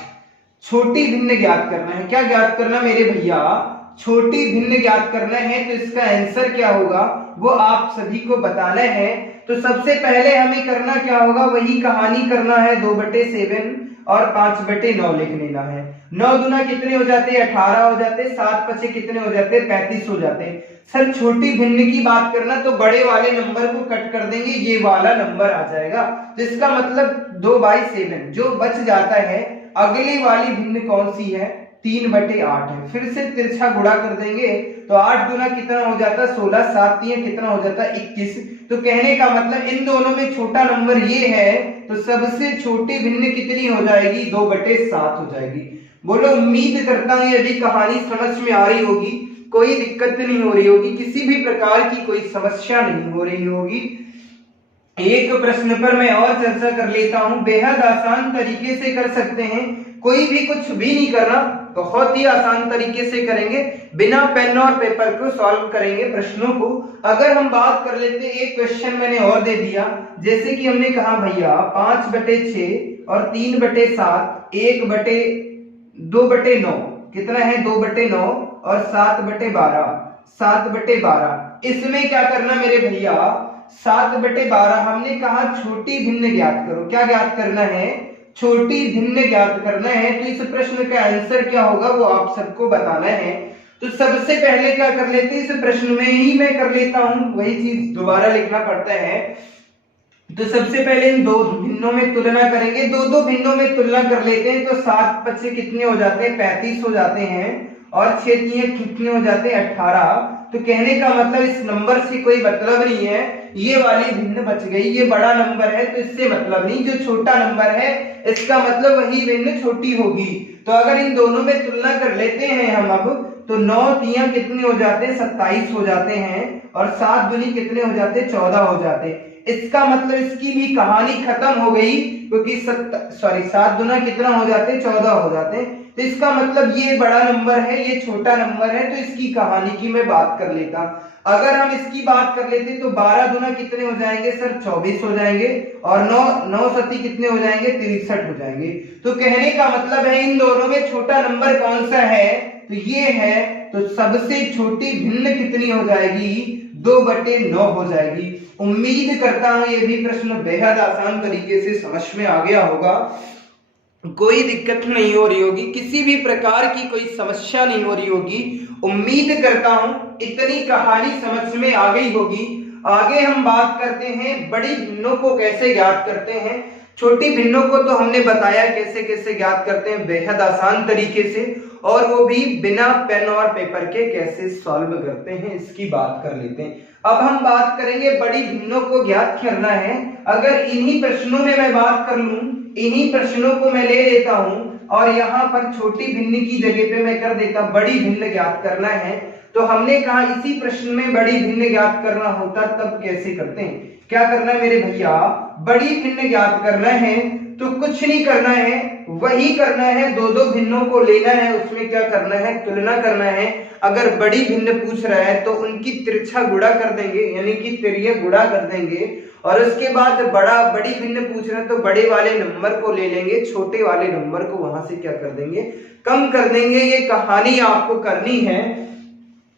छोटी भिन्न ज्ञात करना है। क्या ज्ञात करना मेरे भैया? छोटी भिन्न ज्ञात करना है। तो इसका आंसर क्या होगा वो आप सभी को बताना है। तो सबसे पहले हमें करना क्या होगा? वही कहानी करना है, 2/7 और 5/9 लिख लेना है। 9 दूना कितने हो जाते? 18 हो जाते, 7 5 कितने हो जाते? 35 हो जाते। सर छोटी भिन्न की बात करना तो बड़े वाले नंबर को कट कर देंगे, ये वाला नंबर आ जाएगा। जिसका मतलब 2/7 जो बच जाता है। अगली वाली भिन्न कौन सी है? 3/8 है। फिर से तिरछा गुणा कर देंगे तो 8 दूना कितना हो जाता? 16, 7 तिया कितना हो जाता? 21। तो कहने का मतलब इन दोनों में छोटा नंबर ये है, तो सबसे छोटी भिन्न कितनी हो जाएगी? 2/7 हो जाएगी। बोलो उम्मीद करता हूं यदि कहानी समझ में आ रही होगी, कोई दिक्कत नहीं हो रही होगी, किसी भी प्रकार की कोई समस्या नहीं हो रही होगी। एक प्रश्न पर मैं और चर्चा कर लेता हूं, बेहद आसान तरीके से कर सकते हैं, कोई भी कुछ भी नहीं करना, बहुत ही आसान तरीके से करेंगे, बिना पेन और पेपर को सॉल्व करेंगे प्रश्नों को। अगर हम बात कर लेते, एक क्वेश्चन मैंने और दे दिया, जैसे कि हमने कहा भैया 5/6 और 3/7, 2/9 कितना है? 2/9 और 7/12, 7/12। इसमें क्या करना मेरे भैया? 7/12 हमने कहा छोटी भिन्न ज्ञात करो। क्या ज्ञात करना है? छोटी भिन्न ज्ञात करना है। तो इस प्रश्न का आंसर क्या होगा वो आप सबको बताना है। तो सबसे पहले क्या कर लेते हैं, इस प्रश्न में ही मैं कर लेता हूं, वही चीज दोबारा लिखना पड़ता है। तो सबसे पहले इन 2 भिन्नों में तुलना करेंगे, 2 भिन्नों में तुलना कर लेते हैं। तो 7 5 कितने हो जाते हैं? 35 हो जाते हैं, और 6 3 कितने हो जाते हैं? 18। तो कहने का मतलब इस नंबर से कोई मतलब नहीं है, ये वाली भिन्न बच गई, ये बड़ा नंबर है तो इससे मतलब नहीं, जो छोटा नंबर है इसका मतलब वही भिन्न छोटी होगी। तो अगर इन दोनों में तुलना कर लेते हैं हम अब, तो 9 तिया कितने हो जाते हैं? 27 हो जाते हैं, और 7 दूनी कितने हो जाते? 14 हो जाते। इसका मतलब इसकी भी कहानी खत्म हो गई, क्योंकि 7 दूना कितना हो जाते? 14 हो जाते। तो इसका मतलब ये बड़ा नंबर है, ये छोटा नंबर है, तो इसकी कहानी की मैं बात कर लेता। अगर हम इसकी बात कर लेते तो 12 दूना कितने हो जाएंगे सर? 24 हो जाएंगे, और 9 सती कितने हो जाएंगे? 63 हो जाएंगे। तो कहने का मतलब है इन दोनों में छोटा नंबर कौन सा है? तो ये है। तो सबसे छोटी भिन्न कितनी हो जाएगी? 2/9 हो जाएगी। उम्मीद करता हूं ये भी प्रश्न बेहद आसान तरीके से समझ में आ गया होगा। कोई दिक्कत नहीं हो रही होगी, किसी भी प्रकार की कोई समस्या नहीं हो रही होगी। उम्मीद करता हूं इतनी कहानी समझ में आ गई होगी। आगे हम बात करते हैं बड़ी भिन्नों को कैसे ज्ञात करते हैं। छोटी भिन्नों को तो हमने बताया कैसे कैसे ज्ञात करते हैं, बेहद आसान तरीके से, और वो भी बिना पेन और पेपर के कैसे सॉल्व करते हैं, इसकी बात कर लेते हैं। अब हम बात करेंगे बड़ी भिन्नों को ज्ञात करना है। अगर इन्हीं प्रश्नों में मैं बात कर लूं, इन्हीं प्रश्नों को मैं ले लेता हूं और यहाँ पर छोटी भिन्न की जगह पे मैं कर देता बड़ी भिन्न ज्ञात करना है, तो हमने कहा इसी प्रश्न में बड़ी भिन्न ज्ञात करना होता, तब कैसे करते हैं। क्या करना है मेरे भैया, बड़ी भिन्न ज्ञात करना है तो कुछ नहीं करना है, वही करना है, दो दो भिन्नों को लेना है, उसमें क्या करना है, तुलना करना है। अगर बड़ी भिन्न पूछ रहा है तो उनकी तिरछा गुणा कर देंगे, यानी कि तिर्यक गुणा कर देंगे, और उसके बाद बड़ी भिन्न पूछ रहे हैं तो बड़े वाले नंबर को ले लेंगे, छोटे वाले नंबर को वहां से क्या कर देंगे, कम कर देंगे। ये कहानी आपको करनी है।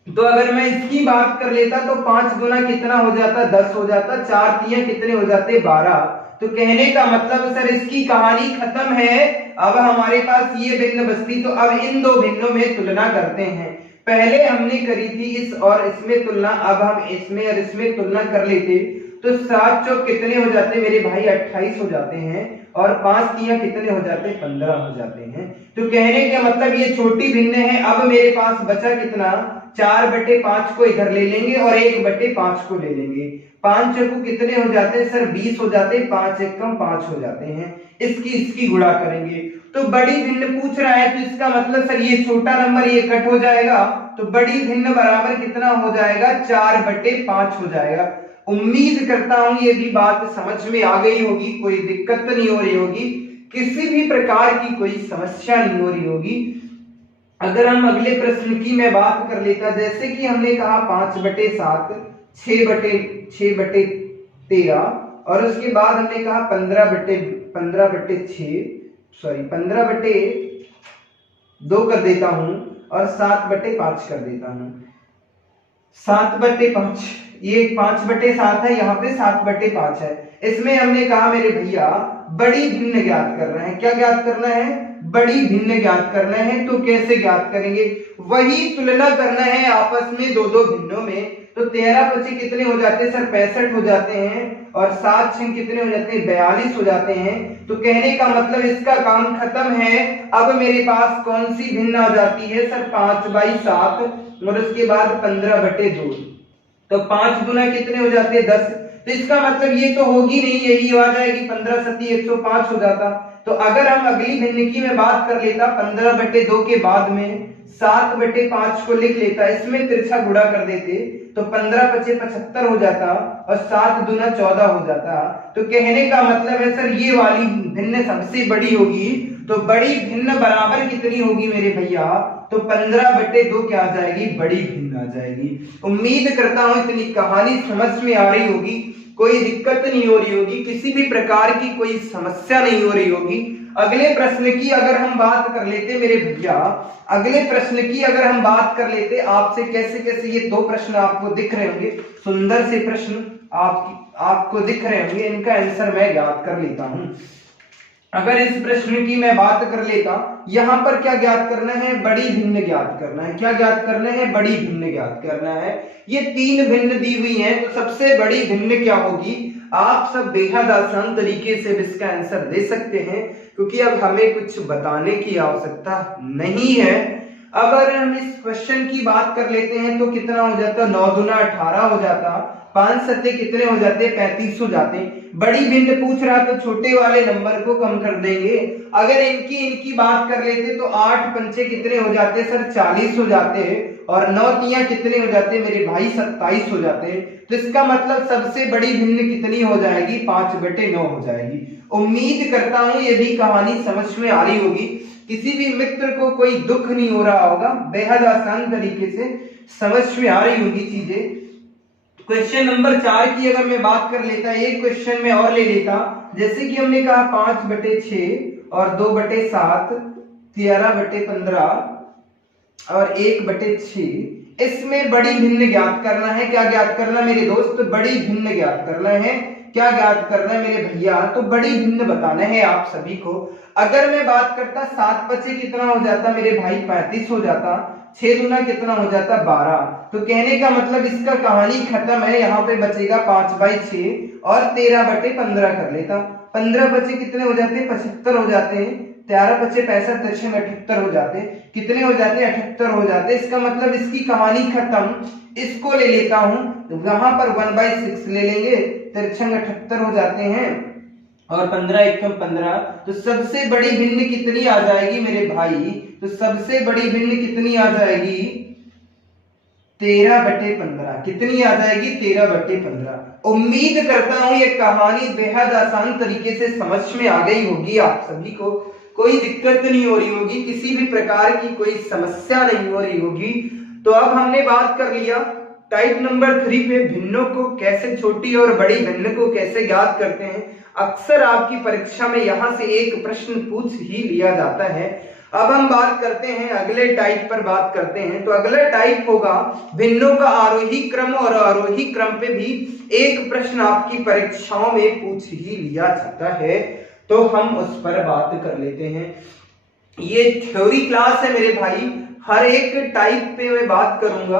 तो अगर मैं इसकी बात कर लेता तो 5 गुना कितना हो जाता, 10 हो जाता, 4 तिया कितने हो जाते, 12। तो कहने का मतलब सर इसकी कहानी खत्म है, अब हमारे पास ये भिन्न बचती, तो अब इन दो भिन्नों में तुलना करते हैं। पहले हमने करी थी इस और इसमें तुलना, अब हम इसमें और इसमें तुलना कर लेते, तो 7 चौक कितने हो जाते मेरे भाई, 28 हो जाते हैं, और 5 तिया कितने हो जाते, 15 हो जाते हैं। तो कहने का मतलब ये छोटी भिन्न है। अब मेरे पास बचा कितना, 4/5 को इधर ले लेंगे और 1/5 को ले लेंगे। 5 चौको कितने हो जाते हैं सर, 20 हो जाते हैं, 5 एकम 5 हो जाते हैं। इसकी गुणा करेंगे तो बड़ी भिन्न पूछ रहा है, तो इसका मतलब सर ये छोटा नंबर ये कट हो जाएगा, तो बड़ी भिन्न बराबर कितना हो जाएगा, 4/5 हो जाएगा। उम्मीद करता हूं ये भी बात समझ में आ गई होगी, कोई दिक्कत नहीं हो रही होगी, किसी भी प्रकार की कोई समस्या नहीं हो रही होगी। अगर हम अगले प्रश्न की मैं बात कर लेता, जैसे कि हमने कहा 5/7, 6/13, और उसके बाद हमने कहा 15/2 कर देता हूं और 7/5 कर देता हूं। 7/5, ये 5/7 है, यहाँ पे 7/5 है। इसमें हमने कहा मेरे भैया बड़ी भिन्न ज्ञात करना है। क्या ज्ञात करना है, बड़ी भिन्न ज्ञात करना है। तो कैसे ज्ञात करेंगे, वही तुलना करना है आपस में दो दो भिन्नों में। तो 13/5 कितने हो जाते हैं सर, 65 हो जाते हैं, और 7/6 कितने हो जाते हैं, 42 हो जाते हैं। तो कहने का मतलब इसका काम खत्म है। अब मेरे पास कौन सी भिन्न आ जाती है सर, 5/7, और उसके बाद 15/2। तो 5 गुना कितने हो जाते हैं, 10। तो इसका मतलब ये तो होगी नहीं, यही आ जाएगी, 15×7 105 हो जाता। तो अगर हम अगली भिन्न की में बात कर लेता, 15/2 के बाद में 7/5 को लिख लेता, इसमें तिरछा गुणा कर देते, तो 15×5 75 हो जाता, और 7 दूना 14 हो जाता। तो कहने का मतलब है सर ये वाली भिन्न सबसे बड़ी होगी। तो बड़ी भिन्न बराबर कितनी होगी मेरे भैया, तो 15/2 क्या आ जाएगी, बड़ी भिन्न आ जाएगी। उम्मीद करता हूं इतनी कहानी समझ में आ रही होगी, कोई दिक्कत नहीं हो रही होगी, किसी भी प्रकार की कोई समस्या नहीं हो रही होगी। अगले प्रश्न की अगर हम बात कर लेते मेरे भैया, अगले प्रश्न की अगर हम बात कर लेते, आपसे कैसे कैसे ये 2 प्रश्न आपको दिख रहे होंगे, सुंदर से प्रश्न आपको दिख रहे होंगे, इनका आंसर मैं ज्ञात कर लेता हूं। अगर इस प्रश्न की मैं बात कर लेता, यहां पर क्या ज्ञात करना है, बड़ी भिन्न ज्ञात करना है। क्या ज्ञात करना है, बड़ी भिन्न ज्ञात करना है। ये 3 भिन्न दी हुई हैं, तो सबसे बड़ी भिन्न क्या होगी, आप सब बेहद आसान तरीके से इसका आंसर दे सकते हैं, क्योंकि अब हमें कुछ बताने की आवश्यकता नहीं है। अगर हम इस क्वेश्चन की बात कर लेते हैं तो कितना हो जाता, 9 दूना 18 हो जाता, 5 सत्ते कितने हो जाते, 35 हो जाते। बड़ी भिन्न पूछ रहा तो छोटे वाले नंबर को कम कर देंगे। अगर इनकी बात कर लेते तो 8 पंचे कितने हो जाते सर, 40 हो जाते, और 9 तिया कितने हो जाते मेरे भाई, 27 हो जाते। तो इसका मतलब सबसे बड़ी भिन्न कितनी हो जाएगी, 5/9 हो जाएगी। उम्मीद करता हूं ये भी कहानी समझ में आ रही होगी, किसी भी मित्र को कोई दुख नहीं हो रहा होगा, बेहद आसान तरीके से समझ में आ रही होगी चीजें। क्वेश्चन नंबर 4 की अगर मैं बात कर लेता, एक क्वेश्चन में और ले लेता, जैसे कि हमने कहा 5/6 और 2/7, 13/15 और 1/6। इसमें बड़ी भिन्न ज्ञात करना है। क्या ज्ञात करना मेरे दोस्त, बड़ी भिन्न ज्ञात करना है। क्या ज्ञात करना है मेरे भैया, तो बड़ी भिन्न बताना है आप सभी को। अगर मैं बात करता 7 बचे कितना हो जाता मेरे भाई, 35 हो जाता। 6 दूना कितना हो जाता 12। तो कहने का मतलब इसका कहानी खत्म है, यहाँ पे बचेगा 5/6 और 13/15 कर लेता। 15 बचे कितने हो जाते 75 हो जाते हैं। 13 बचे 65, 78 हो जाते, कितने हो जाते 78 हो जाते। इसका मतलब इसकी कहानी खत्म। इसको ले लेता हूं, वहां पर 1/6 ले लेंगे, 78 हो जाते हैं और 15 एकम 15। तो सबसे बड़ी भिन्न कितनी आ जाएगी मेरे भाई, तो सबसे बड़ी भिन्न कितनी आ जाएगी 13/15। कितनी आ जाएगी 13/15। उम्मीद करता हूं ये कहानी बेहद आसान तरीके से समझ में आ गई होगी आप सभी को, कोई दिक्कत नहीं हो रही होगी, किसी भी प्रकार की कोई समस्या नहीं हो रही होगी। तो अब हमने बात कर लिया टाइप नंबर 3 पे भिन्नों को कैसे, छोटी और बड़ी भिन्न को कैसे ज्ञात करते हैं। अक्सर आपकी परीक्षा में यहां से एक प्रश्न पूछ ही लिया जाता है। अब हम बात करते हैं अगले टाइप पर बात करते हैं। तो अगला टाइप होगा भिन्नों का आरोही क्रम, और आरोही क्रम पे भी एक प्रश्न आपकी परीक्षाओं में पूछ ही लिया जाता है, तो हम उस पर बात कर लेते हैं। ये थ्योरी क्लास है मेरे भाई, हर एक टाइप पे मैं बात करूंगा।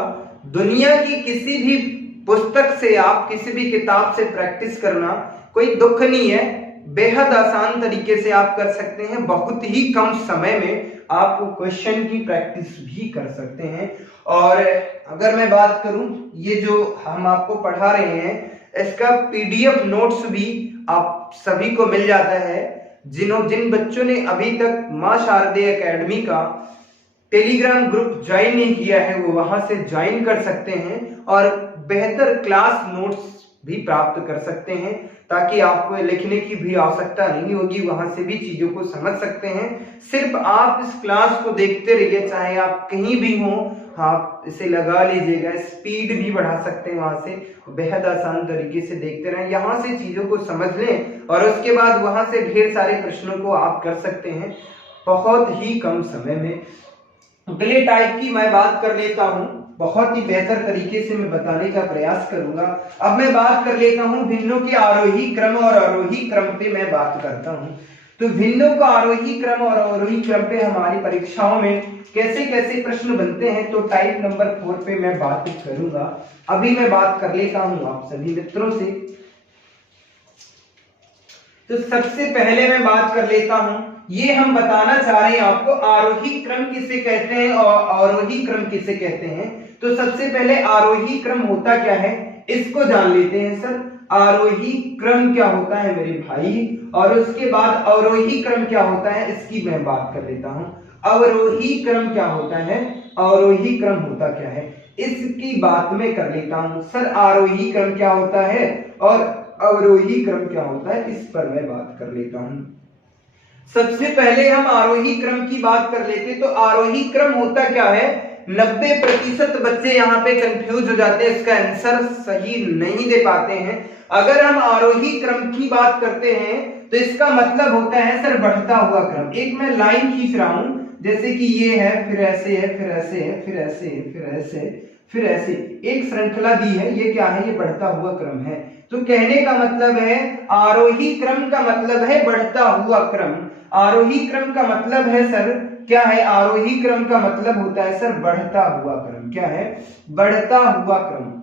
दुनिया की किसी भी पुस्तक से, आप किसी भी किताब से प्रैक्टिस करना कोई दुख नहीं है, बेहद आसान तरीके से आप कर सकते हैं। बहुत ही कम समय में आप क्वेश्चन की प्रैक्टिस भी कर सकते हैं। और अगर मैं बात करूं, ये जो हम आपको पढ़ा रहे हैं इसका पीडीएफ नोट्स भी आप सभी को मिल जाता है। जिन बच्चों ने अभी तक मां शारदे एकेडमी का टेलीग्राम ग्रुप ज्वाइन नहीं किया है वो वहां से ज्वाइन कर सकते हैं और बेहतर क्लास नोट्स भी प्राप्त कर सकते हैं, ताकि आपको लिखने की भी आवश्यकता नहीं होगी, वहां से भी चीजों को समझ सकते हैं। सिर्फ आप इस क्लास को देखते रहिए, चाहे आप कहीं भी हो, आप इसे लगा लीजिएगा, स्पीड भी बढ़ा सकते हैं वहां से, बेहद आसान तरीके से देखते रहें, यहाँ से चीजों को समझ लें और उसके बाद वहां से ढेर सारे प्रश्नों को आप कर सकते हैं बहुत ही कम समय में। अगले टाइप की मैं बात कर लेता हूं, बहुत ही बेहतर तरीके से मैं बताने का प्रयास करूंगा। अब मैं बात कर लेता हूं भिन्नों के आरोही क्रम और आरोही क्रम पे मैं बात करता हूं। तो भिन्नों का आरोही क्रम और आरोही क्रम पे हमारी परीक्षाओं में कैसे कैसे प्रश्न बनते हैं, तो टाइप नंबर 4 पे मैं बात करूंगा। अभी मैं बात कर लेता हूं आप सभी मित्रों से। तो सबसे पहले मैं बात कर लेता हूं, ये हम बताना चाह रहे हैं आपको आरोही क्रम किसे कहते हैं और अवरोही क्रम किसे कहते हैं। तो सबसे पहले आरोही क्रम होता क्या है इसको जान लेते हैं सर। आरोही क्रम क्या होता है मेरे भाई, और उसके बाद अवरोही क्रम क्या होता है इसकी मैं बात कर लेता हूं। अवरोही क्रम क्या होता है, अवरोही क्रम होता क्या है इसकी बात मैं कर लेता हूं सर। आरोही क्रम क्या होता है और अवरोही क्रम क्या होता है इस पर मैं बात कर लेता हूं। सबसे पहले हम आरोही क्रम की बात कर लेते, तो आरोही क्रम होता क्या है। 90% बच्चे यहाँ पे कंफ्यूज हो जाते हैं, इसका आंसर सही नहीं दे पाते हैं। अगर हम आरोही क्रम की बात करते हैं तो इसका मतलब होता है सर बढ़ता हुआ क्रम। एक मैं लाइन खींच रहा हूं, जैसे कि ये है, फिर ऐसे है, फिर ऐसे है, फिर ऐसे है, फिर ऐसे, फिर ऐसे एक श्रृंखला दी है, ये क्या है, ये बढ़ता हुआ क्रम है। तो कहने का मतलब है आरोही क्रम का मतलब है बढ़ता हुआ क्रम। आरोही क्रम का मतलब है सर क्या है, आरोही क्रम का मतलब होता है सर बढ़ता हुआ क्रम। क्या है, बढ़ता हुआ क्रम।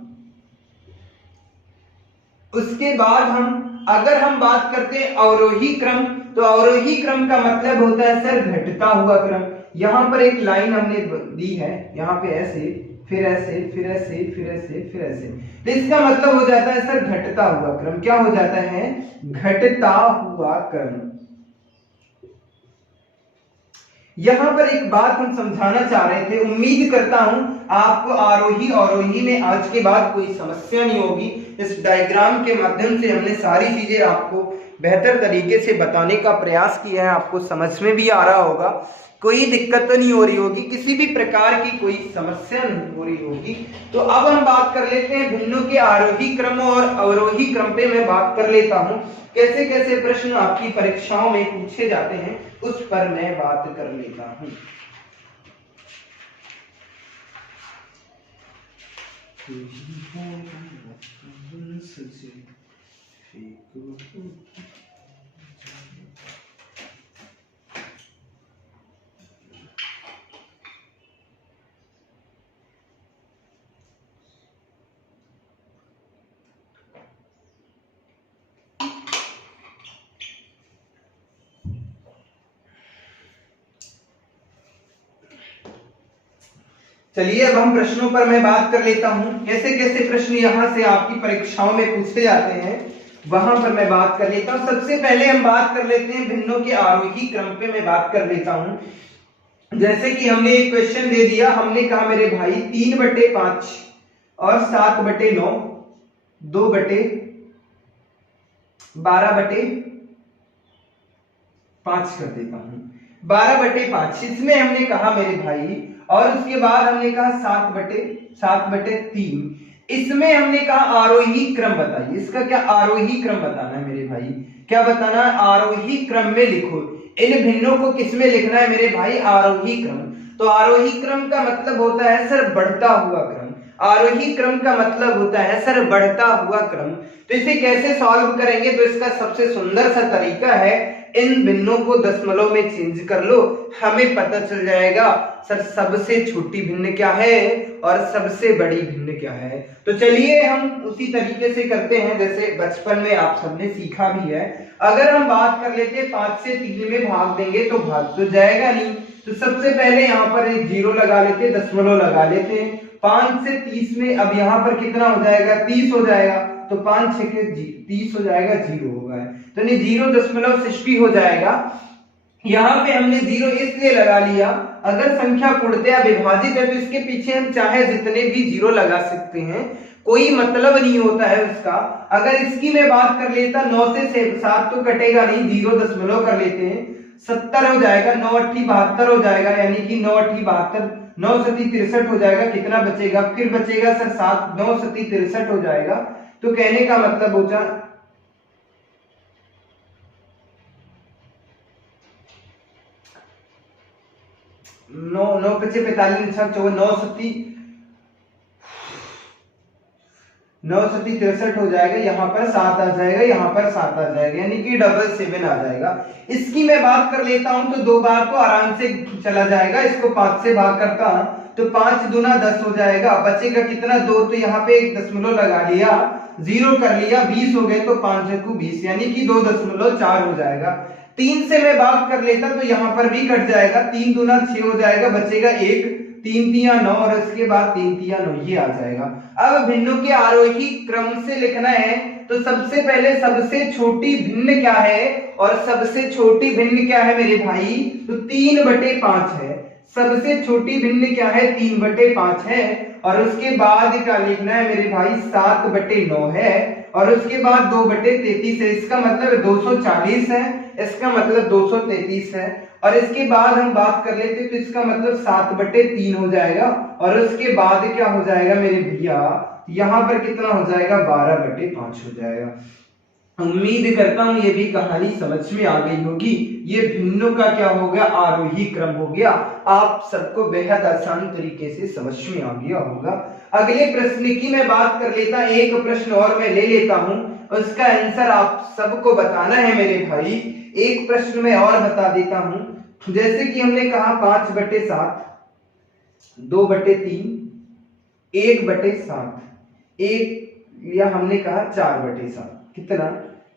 उसके बाद अगर हम बात करते हैं अवरोही क्रम, तो अवरोही क्रम का मतलब होता है सर घटता हुआ क्रम। यहां पर एक लाइन हमने दी है, यहाँ पे ऐसे, फिर ऐसे, फिर ऐसे, फिर ऐसे, फिर ऐसे, तो इसका मतलब हो जाता है सर घटता हुआ क्रम। क्या हो जाता है, घटता हुआ क्रम। यहां पर एक बात हम समझाना चाह रहे थे, उम्मीद करता हूं आपको आरोही अवरोही में आज के बाद कोई समस्या नहीं होगी। इस डायग्राम के माध्यम से हमने सारी चीजें आपको बेहतर तरीके से बताने का प्रयास किया है, आपको समझ में भी आ रहा होगा, कोई दिक्कत नहीं हो रही होगी, किसी भी प्रकार की कोई समस्या नहीं हो रही होगी। तो अब हम बात कर लेते हैं भिन्नों के आरोही क्रम और अवरोही क्रम पे मैं बात कर लेता हूं, कैसे कैसे प्रश्न आपकी परीक्षाओं में पूछे जाते हैं उस पर मैं बात कर लेता हूं। चलिए अब हम प्रश्नों पर मैं बात कर लेता हूं, कैसे कैसे प्रश्न यहां से आपकी परीक्षाओं में पूछे जाते हैं वहां पर मैं बात कर लेता हूं। सबसे पहले हम बात कर लेते हैं भिन्नों के आरोही क्रम पे मैं बात कर लेता हूं। जैसे कि हमने एक क्वेश्चन दे दिया, हमने कहा मेरे भाई 3/5 और 7/9 2/12/5 कर देता हूं। 12/5 इसमें हमने कहा मेरे भाई, और उसके बाद हमने कहा 7/3 इसमें हमने कहा आरोही क्रम बताइए। इसका क्या आरोही क्रम बताना है मेरे भाई, क्या बताना है, आरोही क्रम में लिखो। इन भिन्नों को किस में लिखना है मेरे भाई, आरोही क्रम। तो आरोही क्रम का मतलब होता है सर बढ़ता हुआ क्रम। आरोही क्रम का मतलब होता है सर बढ़ता हुआ क्रम। तो इसे कैसे सॉल्व करेंगे, तो इसका सबसे सुंदर सा तरीका है, इन भिन्नों को दशमलव में चेंज कर लो, हमें पता चल जाएगा सर सबसे छोटी भिन्न क्या है और सबसे बड़ी भिन्न क्या है। तो चलिए हम उसी तरीके से करते हैं जैसे बचपन में आप सबने सीखा भी है। अगर हम बात कर लेते हैं 5 से 3 में भाग देंगे तो भाग तो जाएगा नहीं, तो सबसे पहले यहाँ पर एक 0 लगा लेते हैं, दशमलव लगा लेते हैं। 5 से 30 में अब यहाँ पर कितना हो जाएगा, 30 हो जाएगा, तो 5 6 के 30 हो जाएगा, 0 होगा, तो नहीं 0.60 हो जाएगा। यहाँ पे हमने 0 इसलिए लगा लिया, अगर संख्या पूर्णतया विभाजित है तो इसके पीछे हम चाहे जितने भी 0 लगा सकते हैं, कोई मतलब नहीं होता है उसका। अगर इसकी मैं बात कर लेता, 9 से 7 तो कटेगा नहीं, 0 कर लेते हैं, 70 हो जाएगा, 9 8 72 हो जाएगा, यानी कि 9 8 72, 9 7 63 हो जाएगा। कितना बचेगा, फिर बचेगा सर 7, 9 7 63 हो जाएगा। तो कहने का मतलब होता 9 9 5 45 6 54 9 7 9 7 63 हो जाएगा। यहाँ पर 7 आ जाएगा, यहाँ पर 7 आ जाएगा, यानी कि 777 आ जाएगा। इसकी मैं बात कर लेता हूं तो 2 बार तो आराम से चला जाएगा। इसको 5 से भाग करता तो 5 दूना 10 हो जाएगा, बचेगा कितना 2, तो यहाँ पे एक दशमलव लगा लिया, 0 कर लिया, 20 हो गए, तो 5 × 20 यानी कि 2.4 हो जाएगा। 3 से मैं भाग कर लेता तो यहाँ पर भी कट जाएगा, 3 दूना 6 हो जाएगा, बचेगा 1, 3 3 9 और इसके बाद 3 3 9 ये आ जाएगा। अब भिन्नों के आरोही क्रम से लिखना है, तो सबसे पहले सबसे छोटी भिन्न क्या है, और सबसे छोटी भिन्न क्या है मेरे भाई, तो 3/5 है। सबसे छोटी भिन्न क्या है, 3/5 है। और उसके बाद क्या लिखना है मेरे भाई, 7/9 है। और उसके बाद 2/33 है, इसका मतलब 240 है, इसका मतलब 233 है। और इसके बाद हम बात कर लेते तो इसका मतलब 7/3 हो जाएगा। और उसके बाद क्या हो जाएगा मेरे भैया, यहाँ पर कितना हो जाएगा, 12/5 हो जाएगा। उम्मीद करता हूं ये भी कहानी समझ में आ गई होगी। ये भिन्नों का क्या हो गया, आरोही क्रम हो गया। आप सबको बेहद आसान तरीके से समझ में आ गया होगा। अगले प्रश्न की मैं बात कर लेता, एक प्रश्न और मैं ले लेता हूं, उसका आंसर आप सबको बताना है मेरे भाई। एक प्रश्न में और बता देता हूं, जैसे कि हमने कहा 5/7, 2/3, 1/7, एक या हमने कहा 4/7, कितना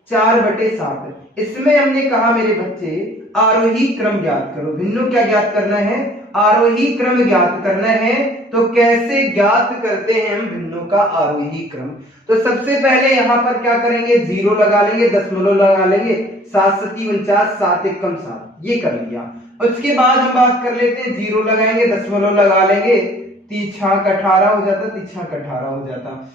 4/7। इसमें हमने कहा मेरे बच्चे आरोही क्रम ज्ञात करो। भिन्नों क्या ज्ञात करना है, आरोही क्रम ज्ञात करना है। तो कैसे ज्ञात करते हैं हम भिन्नों का आरोही क्रम, तो सबसे पहले यहाँ पर क्या करेंगे, 0 लगा लेंगे, दशमलव लगा लेंगे, 7 7 49, 7 1 7, ये कर लिया। उसके बाद हम बात कर लेते हैं, 0 लगाएंगे, दशमलव लगा लेंगे, 3 6 18 हो जाता, 3 6 18 हो जाता,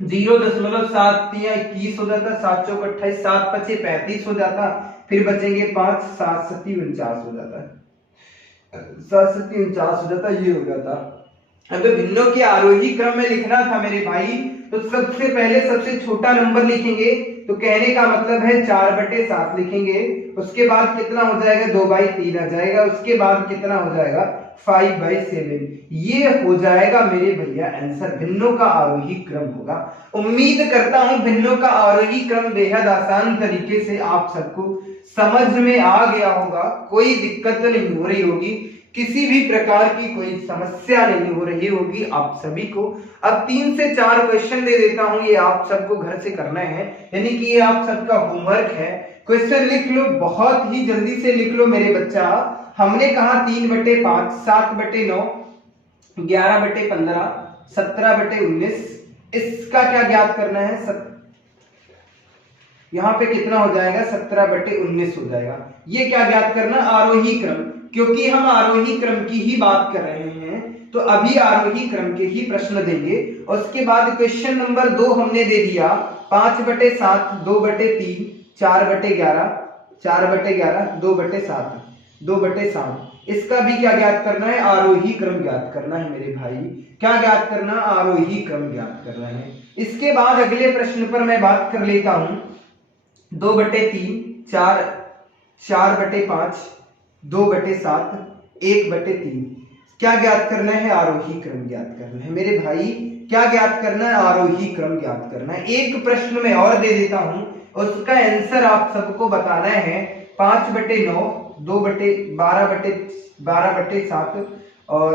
0.7 21 हो जाता, 7 4 28, 7 5 35 हो जाता, फिर बचेंगे 5, 7 7 49 हो जाता, 7 7 49 हो जाता, ये हो जाता। अब तो भिन्नों के आरोही क्रम में लिखना था मेरे भाई, तो सबसे पहले सबसे छोटा नंबर लिखेंगे, तो कहने का मतलब है 4/7 लिखेंगे। उसके बाद कितना हो जाएगा, 2/3 आ जाएगा। उसके बाद कितना हो जाएगा, 5/7। ये हो जाएगा मेरे भैया आंसर, भिन्नों का आरोही क्रम होगा। उम्मीद करता हूं भिन्नों का आरोही क्रम बेहद आसान तरीके से आप सबको समझ में आ गया होगा, कोई दिक्कत नहीं हो रही होगी, किसी भी प्रकार की कोई समस्या नहीं हो रही होगी आप सभी को। अब 3 से 4 क्वेश्चन दे देता हूं, ये आप सबको घर से करना है, यानी कि ये आप सबका होमवर्क है। क्वेश्चन लिख लो, बहुत ही जल्दी से लिख लो मेरे बच्चा। हमने कहा 3/5, 7/9, 11/15, 17/19। इसका क्या ज्ञात करना है? यहाँ पे कितना हो जाएगा? 17/19 हो जाएगा। ये क्या ज्ञात करना? आरोही क्रम, क्योंकि हम आरोही क्रम की ही बात कर रहे हैं तो अभी आरोही क्रम के ही प्रश्न देंगे। उसके बाद क्वेश्चन नंबर 2 हमने दे दिया 5/7, 2/3, 4/11, 4/11, 2/7, 2/7। इसका भी क्या ज्ञात करना है? आरोही क्रम ज्ञात करना है मेरे भाई। क्या ज्ञात करना? आरोही क्रम ज्ञात करना है। इसके बाद अगले प्रश्न पर मैं बात कर लेता हूं 2/3, 4/5, 2/7, 1/3। क्या ज्ञात करना है? आरोही क्रम ज्ञात करना है मेरे भाई। क्या ज्ञात करना है? आरोही क्रम ज्ञात करना है। एक प्रश्न में और दे देता हूं, उसका आंसर आप सबको बताना है 5/9, 12/7 और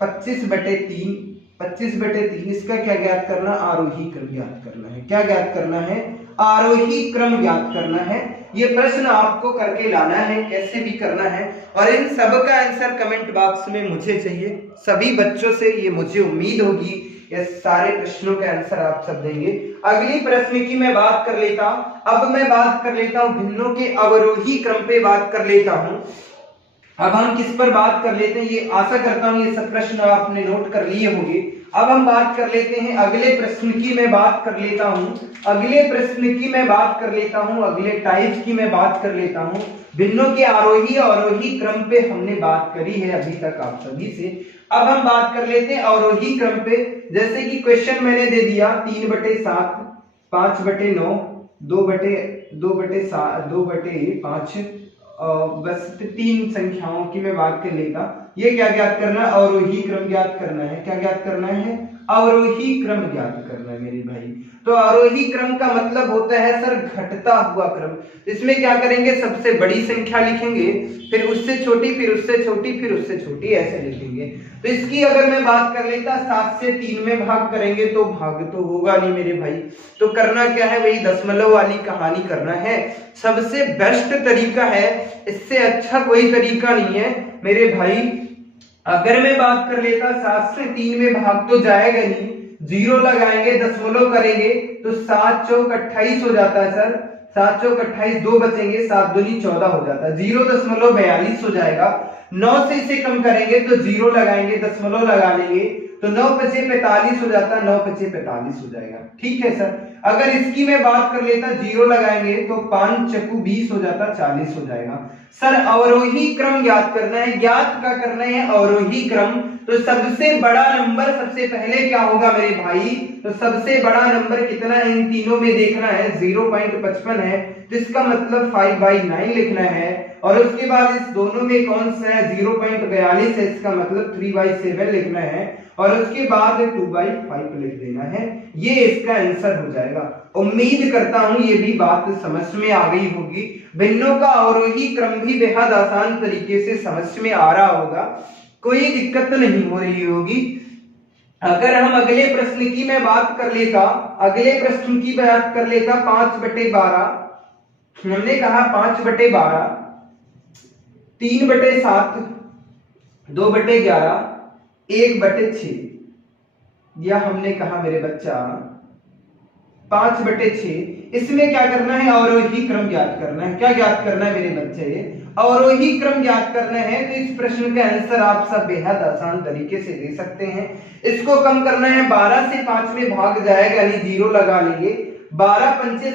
25/3, 25/3। इसका क्या ज्ञात करना? आरोही क्रम ज्ञात करना है। क्या ज्ञात करना है? आरोही क्रम ज्ञात करना है। ये प्रश्न आपको करके लाना है, कैसे भी करना है, और इन सब का आंसर कमेंट बॉक्स में मुझे चाहिए। सभी बच्चों से ये मुझे उम्मीद होगी, ये सारे प्रश्नों के आंसर आप सब देंगे। अगली प्रश्न की मैं बात कर लेता, अब मैं बात कर लेता हूं भिन्नों के अवरोही क्रम पे बात कर लेता हूं। अब हम किस पर बात कर लेते हैं, ये आशा करता हूं ये सब प्रश्न आपने नोट कर लिए होंगे। अब हम बात कर लेते हैं अगले प्रश्न की, मैं बात कर लेता हूं अगले प्रश्न की, मैं बात कर लेता हूं अगले टाइप की, मैं बात कर लेता हूं भिन्नों के आरोही अवरोही क्रम पे हमने बात करी है अभी तक आप सभी से। अब हम बात कर लेते हैं अवरोही क्रम पे। जैसे कि क्वेश्चन मैंने दे दिया 3/7, 5/9, 2/5, बस 3 संख्याओं की मैं बात कर लेता। ये क्या ज्ञात करना है? अवरोही क्रम ज्ञात करना है। क्या ज्ञात करना है? अवरोही क्रम ज्ञात करना है मेरे भाई। तो अवरोही क्रम का मतलब होता है सर घटता हुआ क्रम। इसमें क्या करेंगे? सबसे बड़ी संख्या लिखेंगे, फिर उससे छोटी, फिर उससे छोटी, फिर उससे छोटी, ऐसे लिखेंगे। तो इसकी अगर मैं बात कर लेता 7 से 3 में भाग करेंगे तो भाग तो होगा नहीं मेरे भाई। तो करना क्या है? वही दशमलव वाली कहानी करना है। सबसे बेस्ट तरीका है, इससे अच्छा कोई तरीका नहीं है मेरे भाई। अगर मैं बात कर लेता 7 से 3 में भाग तो जाएगा नहीं, 0 लगाएंगे, दशमलव करेंगे तो 7 चौक 28 हो जाता है सर। 7 चौक 28, 2 बचेंगे, 7 दूनी 14 हो जाता है। 0.42 हो जाएगा। 9 से इसे कम करेंगे तो 0 लगाएंगे, दशमलव लगा लेंगे तो 9×5 = 45 हो जाता है। 9×5 = 45 हो जाएगा। ठीक है सर। अगर इसकी मैं बात कर लेता 0 लगाएंगे तो 5 × 20 हो जाता, 40 हो जाएगा। सर अवरोही क्रम ज्ञात करना है। ज्ञात का करना है अवरोही क्रम। तो सबसे बड़ा नंबर सबसे पहले क्या होगा मेरे भाई? तो सबसे बड़ा नंबर कितना है इन तीनों में देखना है, 0.55 है, तो इसका मतलब 5/9 लिखना है। और उसके बाद इस दोनों में कौन सा है? 0.42 है, इसका मतलब 3/7 लिखना है। और उसके बाद 2/5 लिख देना है। ये इसका आंसर हो जाएगा। उम्मीद करता हूं ये भी बात समझ में आ गई होगी। भिन्नों का अवरोही क्रम भी बेहद आसान तरीके से समझ में आ रहा होगा, कोई दिक्कत नहीं हो रही होगी। अगर हम अगले प्रश्न की मैं बात कर लेता, अगले प्रश्न की बात कर लेता 5/12। हमने कहा 5/12, 3/7, 2/11, 1/6। या हमने कहा मेरे बच्चा 5/6। इसमें क्या करना है? अवरोही क्रम ज्ञात करना है। क्या ज्ञात करना है मेरे बच्चे? अवरोही क्रम ज्ञात करना है। तो इस प्रश्न का आंसर आप सब बेहद आसान तरीके से दे सकते हैं। इसको कम करना है, 12 से 5 में भाग जाएगा, यानी 0 लगा लेंगे। 12 पंचे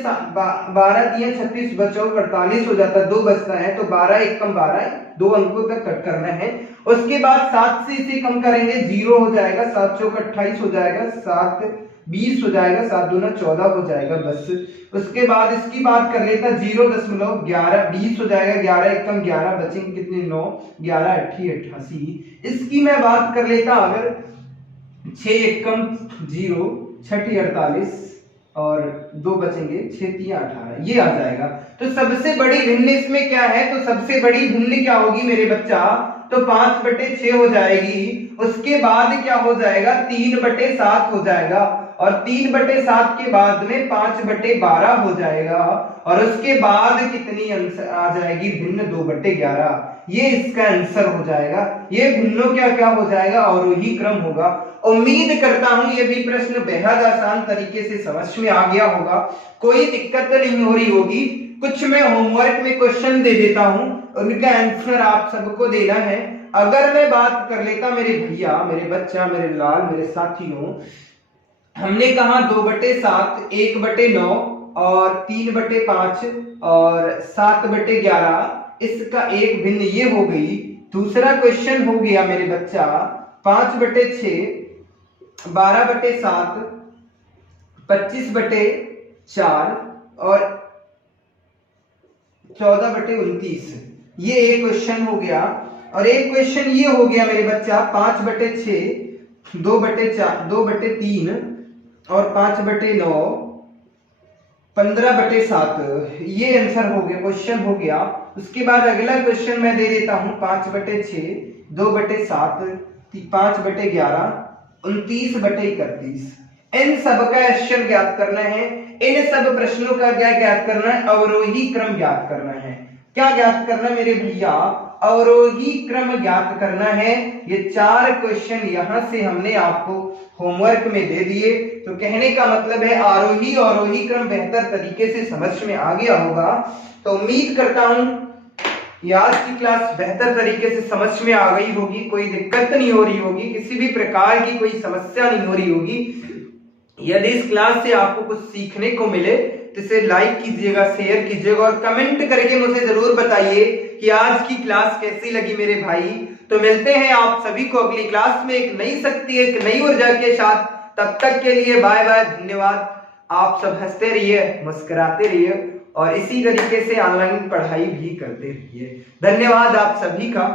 12 दिए 36, बचो 48 हो जाता, 2 बचता है। तो 12 1 कम 12, 2 अंकों तक कट करना है। उसके बाद 7 से इसे कम करेंगे, 0 हो जाएगा, 7 चौक 28 हो जाएगा, 7 20 हो जाएगा, 7 दूना 14 हो जाएगा बस। उसके बाद इसकी बात कर लेता 0.11, 20 हो जाएगा, 11 एकम 11 बचेंगे कितने 9, 11 8 88। इसकी मैं बात कर लेता अगर 6 एकम 0, 6 48 और 2 बचेंगे 6 3 18, ये आ जाएगा। तो सबसे बड़ी भिन्न इसमें क्या है, तो सबसे बड़ी भिन्न क्या होगी मेरे बच्चा, तो 5/6 हो जाएगी। उसके बाद क्या हो जाएगा, 3/7 हो जाएगा, और 3/7 के बाद में 5/12 हो जाएगा, और उसके बाद कितनी आंसर आ जाएगी, भिन्न 2/11। ये इसका आंसर हो जाएगा। ये भिन्नों क्या क्या हो जाएगा, अवरोही क्रम होगा। उम्मीद करता हूं ये भी प्रश्न बेहद आसान तरीके से समझ में आ गया होगा, कोई दिक्कत नहीं हो रही होगी। कुछ मैं होमवर्क में क्वेश्चन दे देता हूं, उनका आंसर आप सबको देना है। अगर मैं बात कर लेता मेरे भैया, मेरे बच्चा, मेरे लाल, मेरे साथियों, हमने कहा 2/7, 1/9 और 3/5 और 7/11, इसका एक भिन्न ये हो गई। दूसरा क्वेश्चन हो गया मेरे बच्चा 5/6, 12/7, 25/4 और 14/29, ये एक क्वेश्चन हो गया। और एक क्वेश्चन ये हो गया मेरे बच्चा 5/6, 2/4, 2/3 और 5/9, 15/7, ये आंसर हो गया, क्वेश्चन हो गया। उसके बाद अगला क्वेश्चन मैं दे देता हूं 5/6, 2/7, 5/11, 29/31। इन सब का क्वेश्चन ज्ञात करना है। इन सब प्रश्नों का क्या ज्ञात करना है, अवरोही क्रम ज्ञात करना है। क्या ज्ञात करना है मेरे भैया, अवरोही क्रम ज्ञात करना है। ये 4 क्वेश्चन यहां से हमने आपको होमवर्क में दे दिए। तो कहने का मतलब है आरोही अवरोही क्रम बेहतर तरीके से समझ में आ गया होगा। तो उम्मीद करता हूं ये आज की क्लास बेहतर तरीके से समझ में आ गई होगी, कोई दिक्कत नहीं हो रही होगी, किसी भी प्रकार की कोई समस्या नहीं हो रही होगी। यदि इस क्लास से आपको कुछ सीखने को मिले तो इसे लाइक कीजिएगा, शेयर कीजिएगा और कमेंट करके मुझे जरूर बताइए कि आज की क्लास कैसी लगी मेरे भाई। तो मिलते हैं आप सभी को अगली क्लास में एक नई शक्ति, एक नई ऊर्जा के साथ। तब तक के लिए बाय बाय, धन्यवाद। आप सब हंसते रहिए, मुस्कुराते रहिए और इसी तरीके से ऑनलाइन पढ़ाई भी करते रहिए। धन्यवाद आप सभी का।